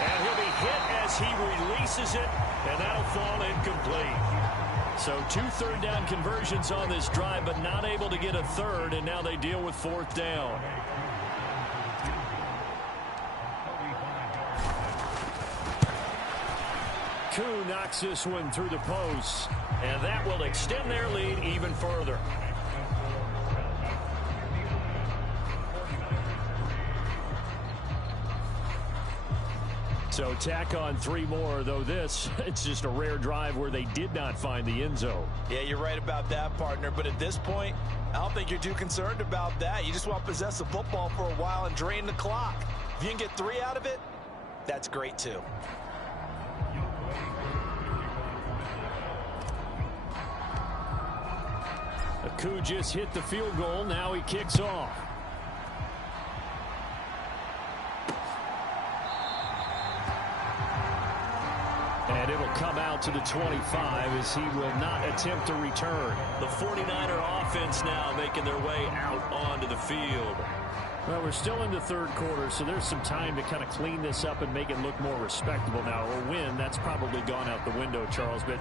And he'll be hit as he releases it, and that'll fall incomplete. So 2 3rd down conversions on this drive, but not able to get a 3rd, and now they deal with 4th down. Koo knocks this one through the post, and that will extend their lead even further. So tack on 3 more, though it's just a rare drive where they did not find the end zone. Yeah, you're right about that, partner. But at this point, I don't think you're too concerned about that. You just want to possess the football for a while and drain the clock. If you can get 3 out of it, that's great, too. Koo just hit the field goal. Now he kicks off. And it'll come out to the 25 as he will not attempt to return. The 49er offense now making their way out onto the field. Well, we're still in the 3rd quarter, so there's some time to kind of clean this up and make it look more respectable now. A win, that's probably gone out the window, Charles, but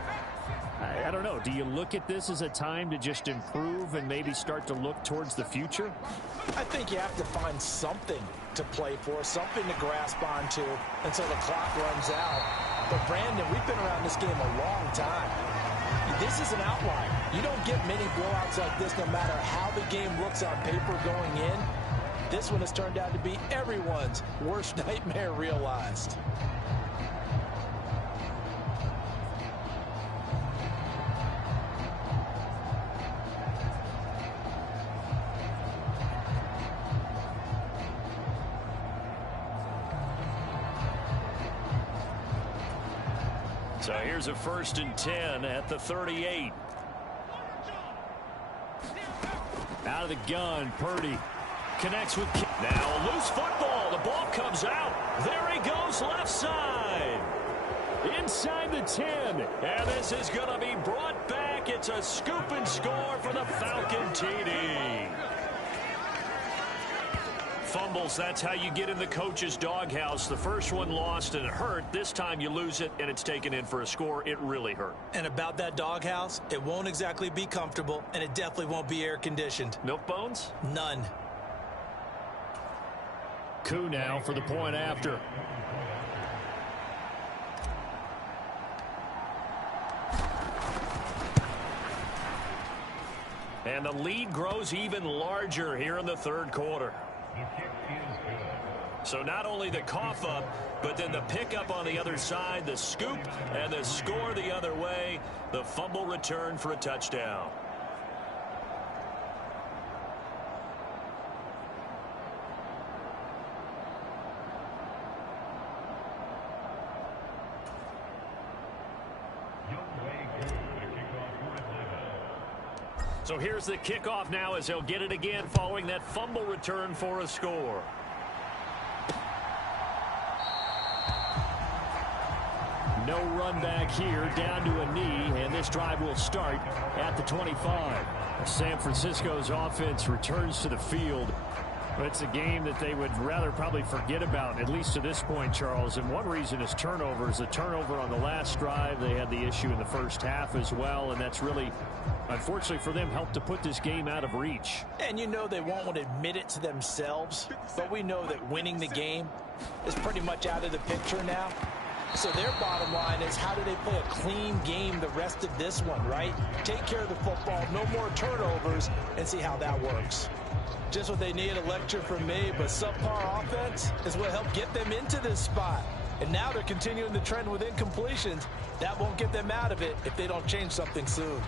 I don't know. Do you look at this as a time to just improve and maybe start to look towards the future? I think you have to find something to play for, something to grasp onto until the clock runs out. But, Brandon, we've been around this game a long time. This is an outlier. You don't get many blowouts like this no matter how the game looks on paper going in. This one has turned out to be everyone's worst nightmare realized. So here's a 1st and 10 at the 38. Out of the gun, Purdy connects with now a loose football. The ball comes out. There he goes left side. Inside the 10. And this is going to be brought back. It's a scoop and score for the Falcon TD. Fumbles, that's how you get in the coach's doghouse. The first one lost and it hurt. This time you lose it and it's taken in for a score. It really hurt. And about that doghouse, it won't exactly be comfortable, and it definitely won't be air-conditioned. Milk bones? None. Koo now for the point after. And the lead grows even larger here in the third quarter. So not only the cough up, but then the pickup on the other side, the scoop, and the score the other way. The fumble return for a touchdown. So here's the kickoff now as they'll get it again following that fumble return for a score. No run back here, down to a knee, and this drive will start at the 25. San Francisco's offense returns to the field. It's a game that they would rather probably forget about, at least to this point, Charles. And one reason is turnovers. The turnover on the last drive, they had the issue in the first half as well, and that's really, unfortunately for them, helped to put this game out of reach. And you know they won't want to admit it to themselves, but we know that winning the game is pretty much out of the picture now. So their bottom line is, how do they play a clean game the rest of this one, right? Take care of the football, no more turnovers, and see how that works. Just what they need, a lecture from me, but subpar offense is what helped get them into this spot. And now they're continuing the trend with incompletions. That won't get them out of it if they don't change something soon.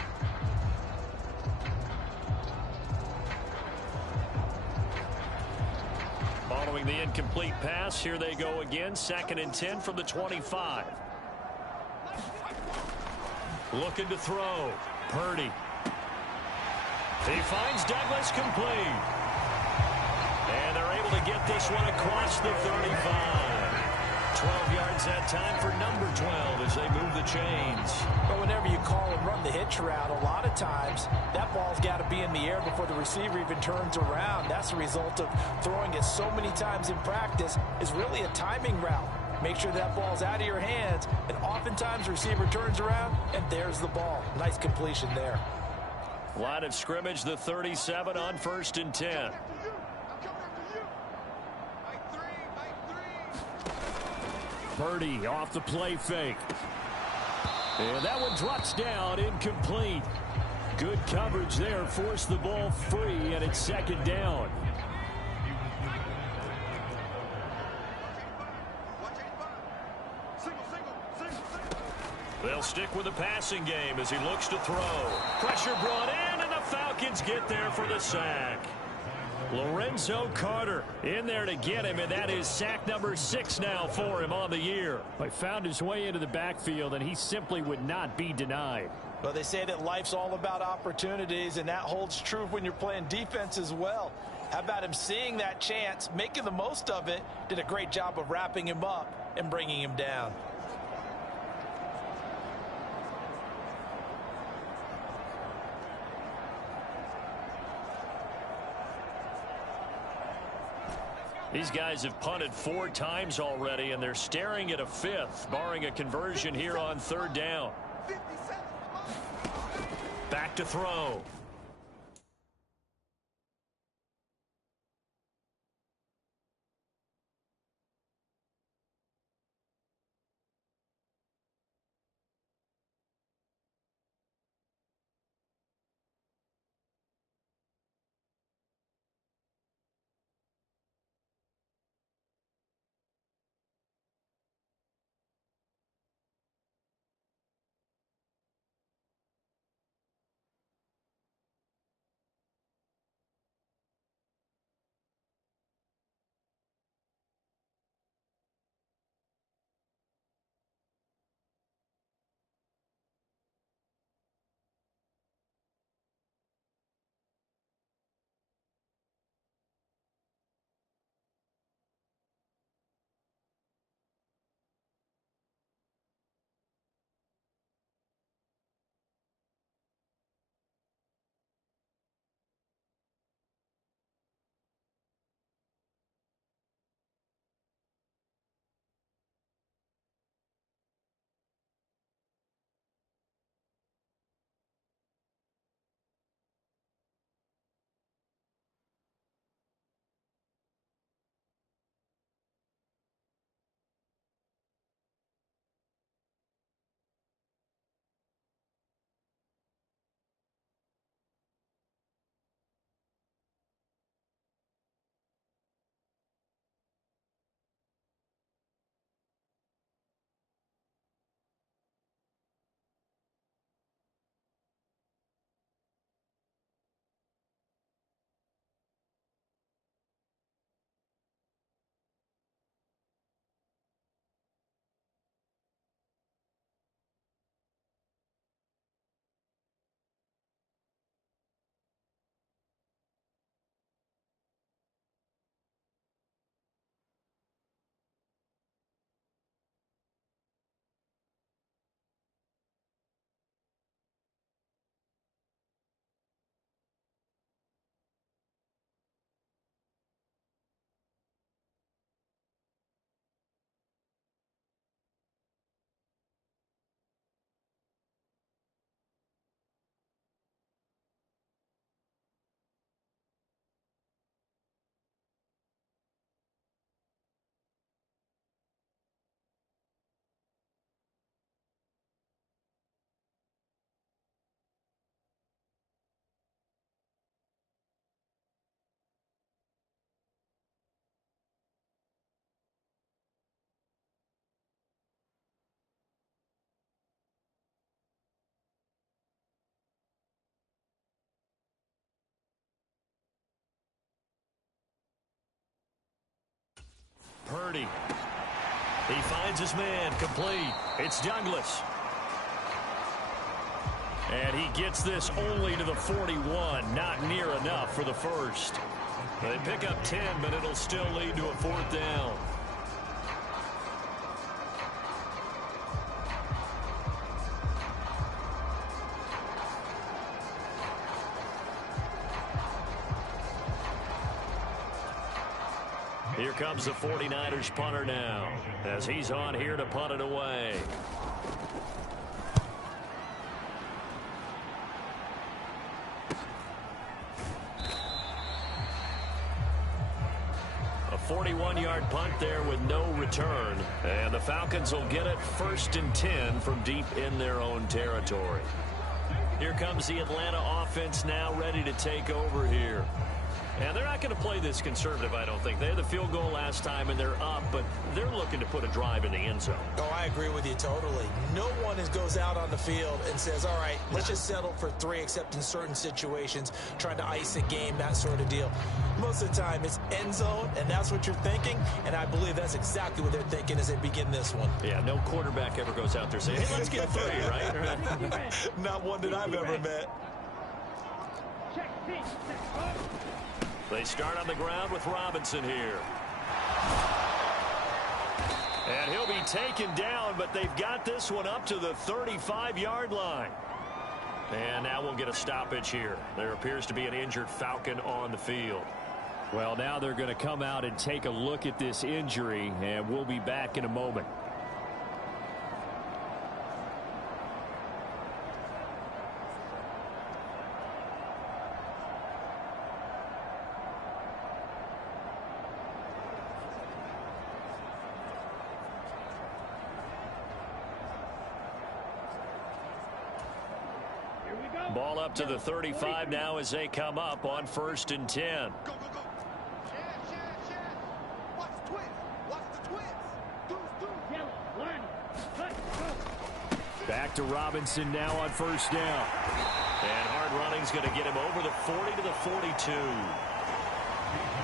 Following the incomplete pass, here they go again. 2nd and 10 from the 25. Looking to throw. Purdy. He finds Douglas complete. And they're able to get this one across the 35. 12 yards that time for number 12 as they move the chains. But whenever you call and run the hitch route, a lot of times that ball's got to be in the air before the receiver even turns around. That's the result of throwing it so many times in practice, is really a timing route. Make sure that ball's out of your hands, and oftentimes the receiver turns around, and there's the ball. Nice completion there. Line of scrimmage, the 37 on 1st and 10. Purdy off the play fake. And that one drops down, incomplete. Good coverage there, forced the ball free, and it's 2nd down. They'll stick with the passing game as he looks to throw. Pressure brought in, and the Falcons get there for the sack. Lorenzo Carter in there to get him, and that is sack number 6 now for him on the year. He found his way into the backfield, and he simply would not be denied. Well, they say that life's all about opportunities, and that holds true when you're playing defense as well. How about him seeing that chance, making the most of it, did a great job of wrapping him up and bringing him down. These guys have punted 4 times already, and they're staring at a 5th, barring a conversion here on 3rd down. Back to throw. 30. He finds his man, complete. It's Douglas. And he gets this only to the 41. Not near enough for the first. They pick up 10, but it'll still lead to a 4th down. Here comes the 49ers punter now, as he's on here to punt it away. A 41-yard punt there with no return, and the Falcons will get it 1st and 10 from deep in their own territory. Here comes the Atlanta offense now ready to take over here. And they're not going to play this conservative, I don't think. They had the field goal last time, and they're up, but they're looking to put a drive in the end zone. Oh, I agree with you totally. No one goes out on the field and says, all right, let's just settle for 3, except in certain situations, trying to ice a game, that sort of deal. Most of the time, it's end zone, and that's what you're thinking, and I believe that's exactly what they're thinking as they begin this one. Yeah, no quarterback ever goes out there saying, hey, let's get 3, right? Not one that I've ever met. They start on the ground with Robinson here. And he'll be taken down, but they've got this one up to the 35-yard line. And now we'll get a stoppage here. There appears to be an injured Falcon on the field. Well, now they're going to come out and take a look at this injury, and we'll be back in a moment. Ball up to the 35 now as they come up on 1st and 10. Go, go, go. Yeah. Watch the twist. Watch the twist. Deuce. Yellow, line, cut, go. Back to Robinson now on 1st down. And hard running's going to get him over the 40 to the 42.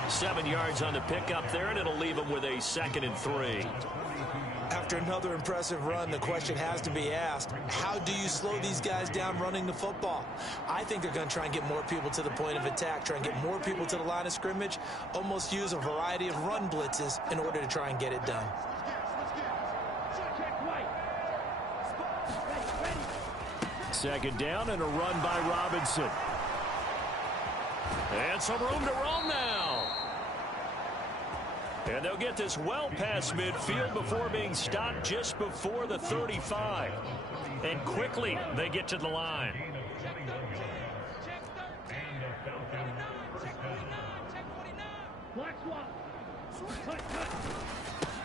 7 yards on the pickup there, and it'll leave him with a 2nd and 3. After another impressive run, the question has to be asked, how do you slow these guys down running the football? I think they're going to try and get more people to the point of attack, try and get more people to the line of scrimmage, almost use a variety of run blitzes in order to try and get it done. Check right. Ready. 2nd down and a run by Robinson. And some room to roam now. And they'll get this well past midfield before being stopped just before the 35. And quickly they get to the line. Black swap. Cut.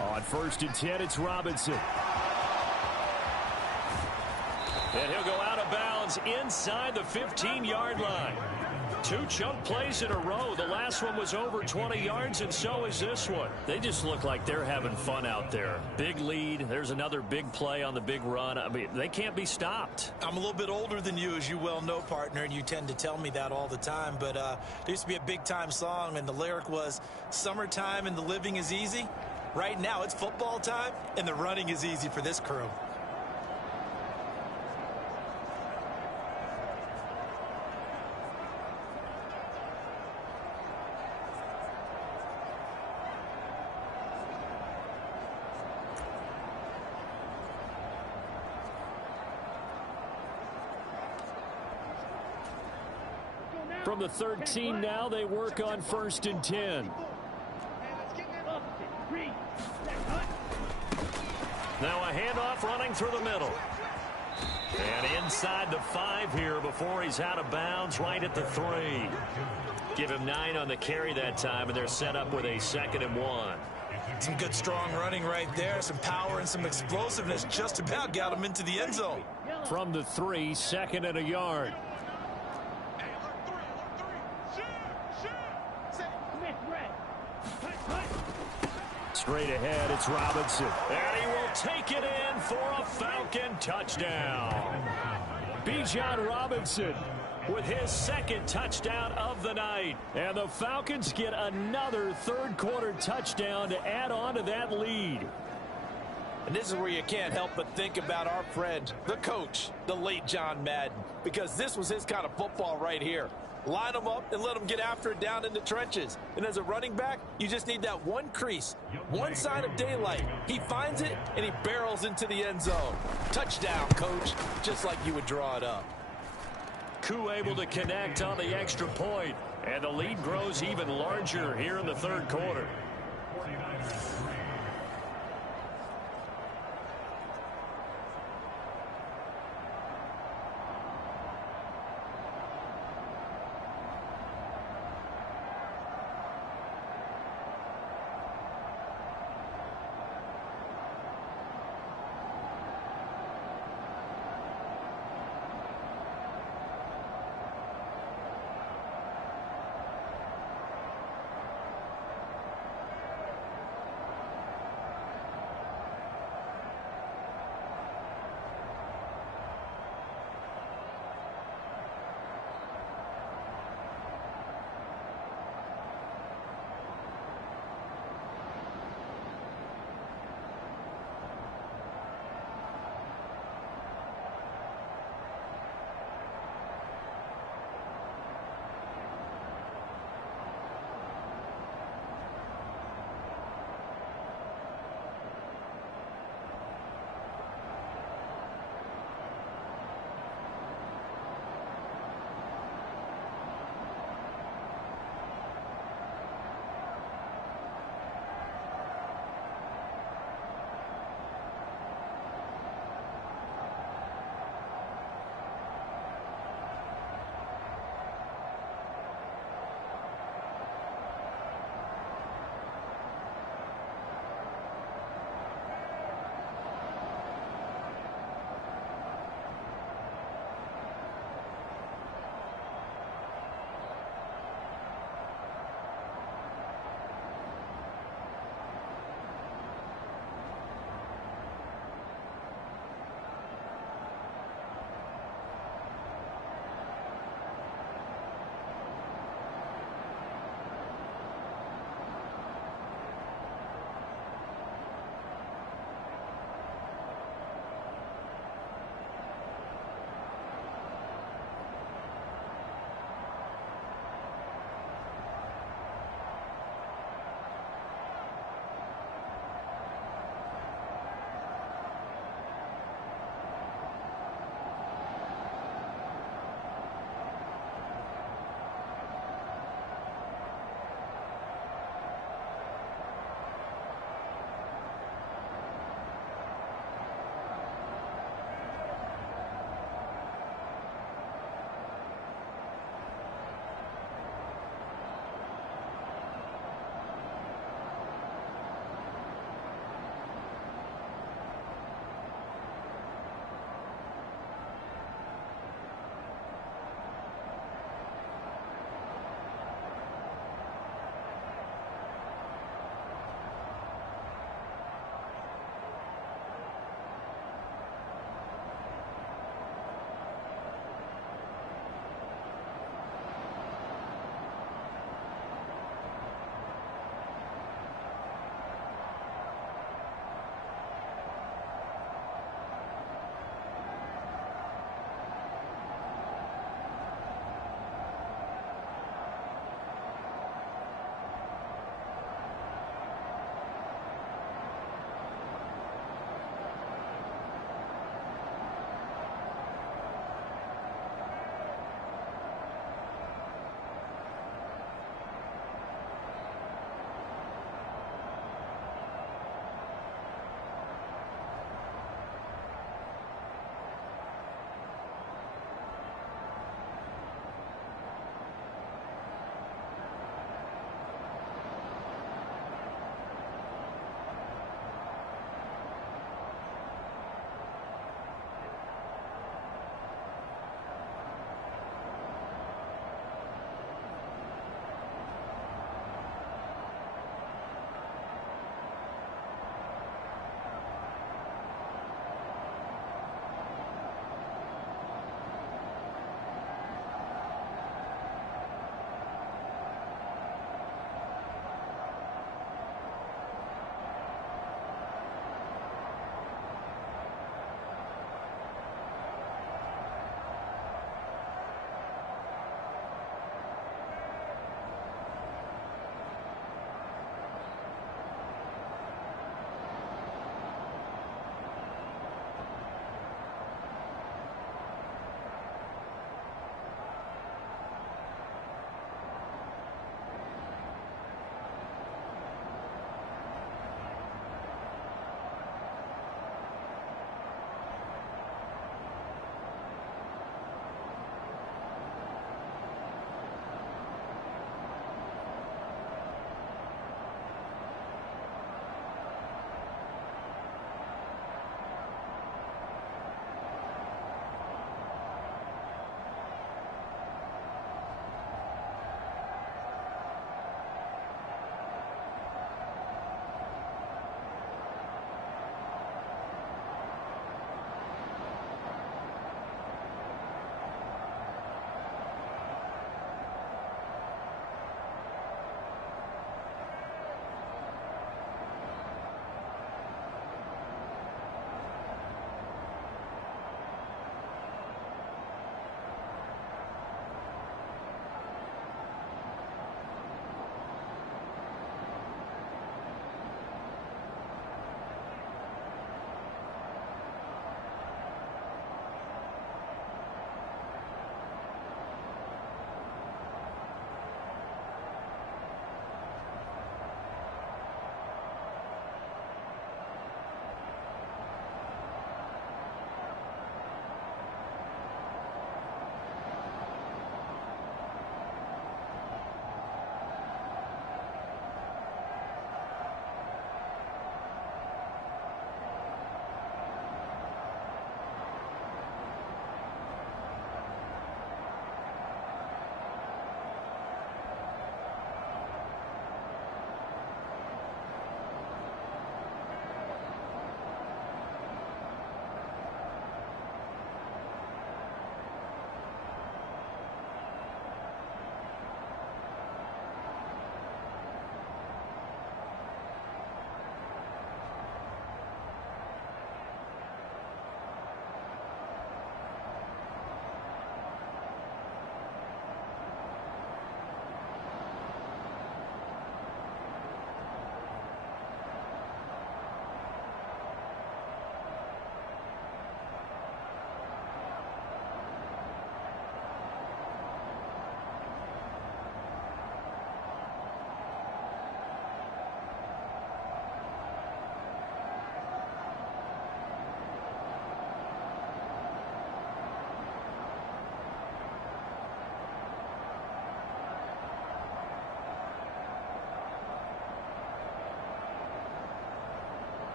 On 1st and 10, it's Robinson. And he'll go out of bounds inside the 15-yard line. 2 chunk plays in a row. The last one was over 20 yards, and so is this one. They just look like they're having fun out there. Big lead. There's another big play on the big run. I mean, they can't be stopped. I'm a little bit older than you, as you well know, partner, and you tend to tell me that all the time. But there used to be a big-time song, and the lyric was, summertime and the living is easy. Right now, it's football time, and the running is easy for this crew. From the 13 now, they work on 1st and 10. Now a handoff running through the middle. And inside the 5 here before he's out of bounds right at the 3. Give him 9 on the carry that time, and they're set up with a 2nd and 1. Some good strong running right there. Some power and some explosiveness just about got him into the end zone. From the 3, 2nd and a yard. Straight ahead, it's Robinson. And he will take it in for a Falcon touchdown. Bijan Robinson with his second touchdown of the night. And the Falcons get another third-quarter touchdown to add on to that lead. And this is where you can't help but think about our friend, the coach, the late John Madden, because this was his kind of football right here. Line them up and let them get after it down in the trenches. And as a running back, you just need that one crease, one sign of daylight. He finds it, and he barrels into the end zone. Touchdown, coach, just like you would draw it up. Koo able to connect on the extra point, and the lead grows even larger here in the third quarter.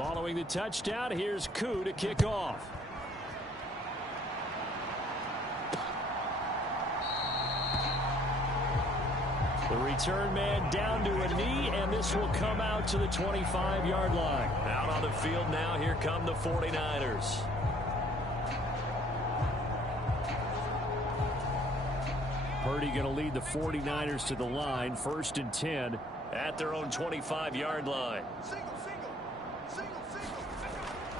Following the touchdown, here's Koo to kick off. The return man down to a knee, and this will come out to the 25-yard line. Out on the field now, here come the 49ers. Purdy going to lead the 49ers to the line, 1st and 10 at their own 25-yard line.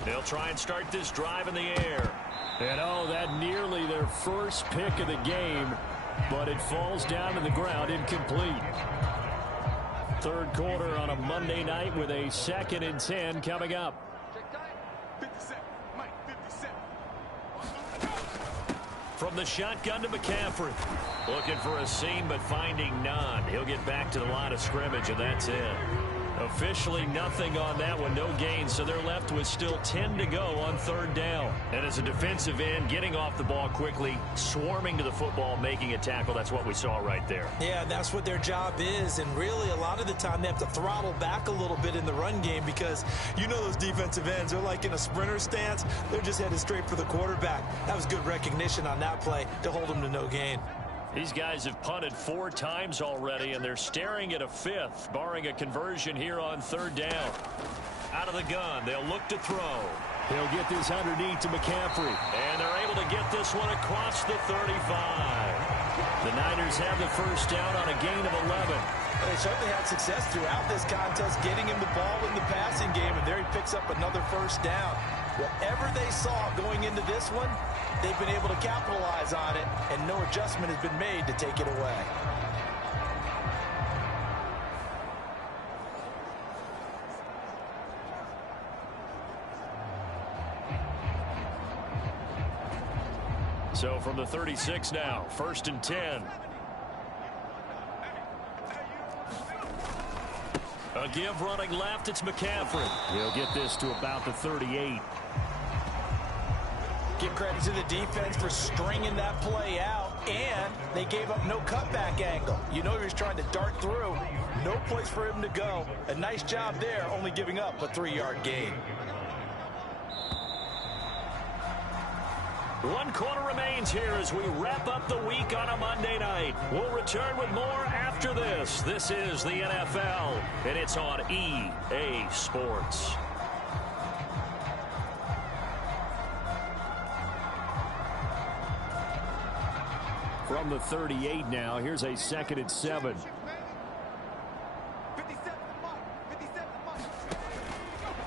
They'll try and start this drive in the air. And oh, that nearly their first pick of the game, but it falls down to the ground incomplete. Third quarter on a Monday night with a 2nd and 10 coming up. From the shotgun to McCaffrey. Looking for a seam, but finding none. He'll get back to the line of scrimmage, and that's it. Officially nothing on that one, no gain, so they're left with still 10 to go on 3rd down. And as a defensive end, getting off the ball quickly, swarming to the football, making a tackle, that's what we saw right there. Yeah, that's what their job is, and really a lot of the time they have to throttle back a little bit in the run game because you know those defensive ends, they're like in a sprinter stance, they're just headed straight for the quarterback. That was good recognition on that play to hold them to no gain. These guys have punted 4 times already, and they're staring at a 5th, barring a conversion here on 3rd down. Out of the gun, they'll look to throw. He'll get this underneath to McCaffrey. And they're able to get this one across the 35. The Niners have the first down on a gain of 11. They certainly had success throughout this contest, getting him the ball in the passing game, and there he picks up another first down. Whatever they saw going into this one, they've been able to capitalize on it, and no adjustment has been made to take it away. So from the 36 now, 1st and 10. A give running left, it's McCaffrey. He'll get this to about the 38. Give credit to the defense for stringing that play out, and they gave up no cutback angle. You know he was trying to dart through. No place for him to go. A nice job there, only giving up a 3-yard gain. 1 quarter remains here as we wrap up the week on a Monday night. We'll return with more after this. This is the NFL, and it's on EA Sports. From the 38 now, here's a 2nd and 7.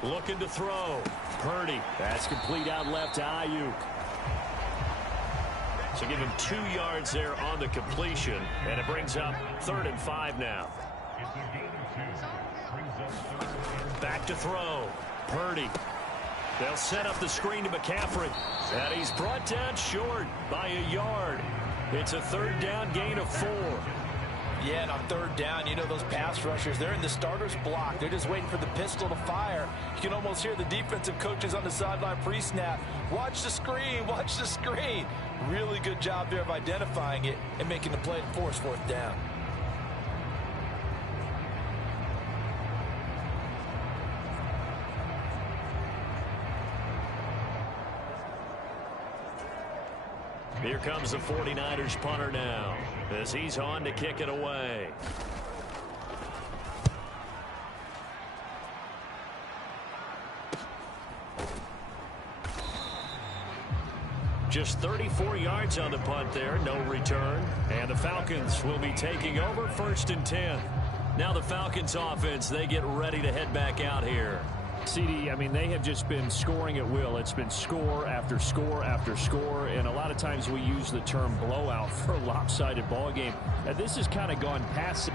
Looking to throw. Purdy. That's complete out left to Ayuk. So give him 2 yards there on the completion, and it brings up 3rd and 5 now. Back to throw. Purdy. They'll set up the screen to McCaffrey. And he's brought down short by a yard. It's a 3rd down gain of 4. Yeah, and on 3rd down, you know those pass rushers, they're in the starter's block. They're just waiting for the pistol to fire. You can almost hear the defensive coaches on the sideline pre-snap. Watch the screen, watch the screen. Really good job there of identifying it and making the play to force 4th down. Here comes the 49ers punter now as he's on to kick it away. Just 34 yards on the punt there, no return. And the Falcons will be taking over 1st and 10. Now the Falcons offense, they get ready to head back out here. CD, I mean, they have just been scoring at will. It's been score after score after score, and a lot of times we use the term blowout for a lopsided ball game. This has kind of gone past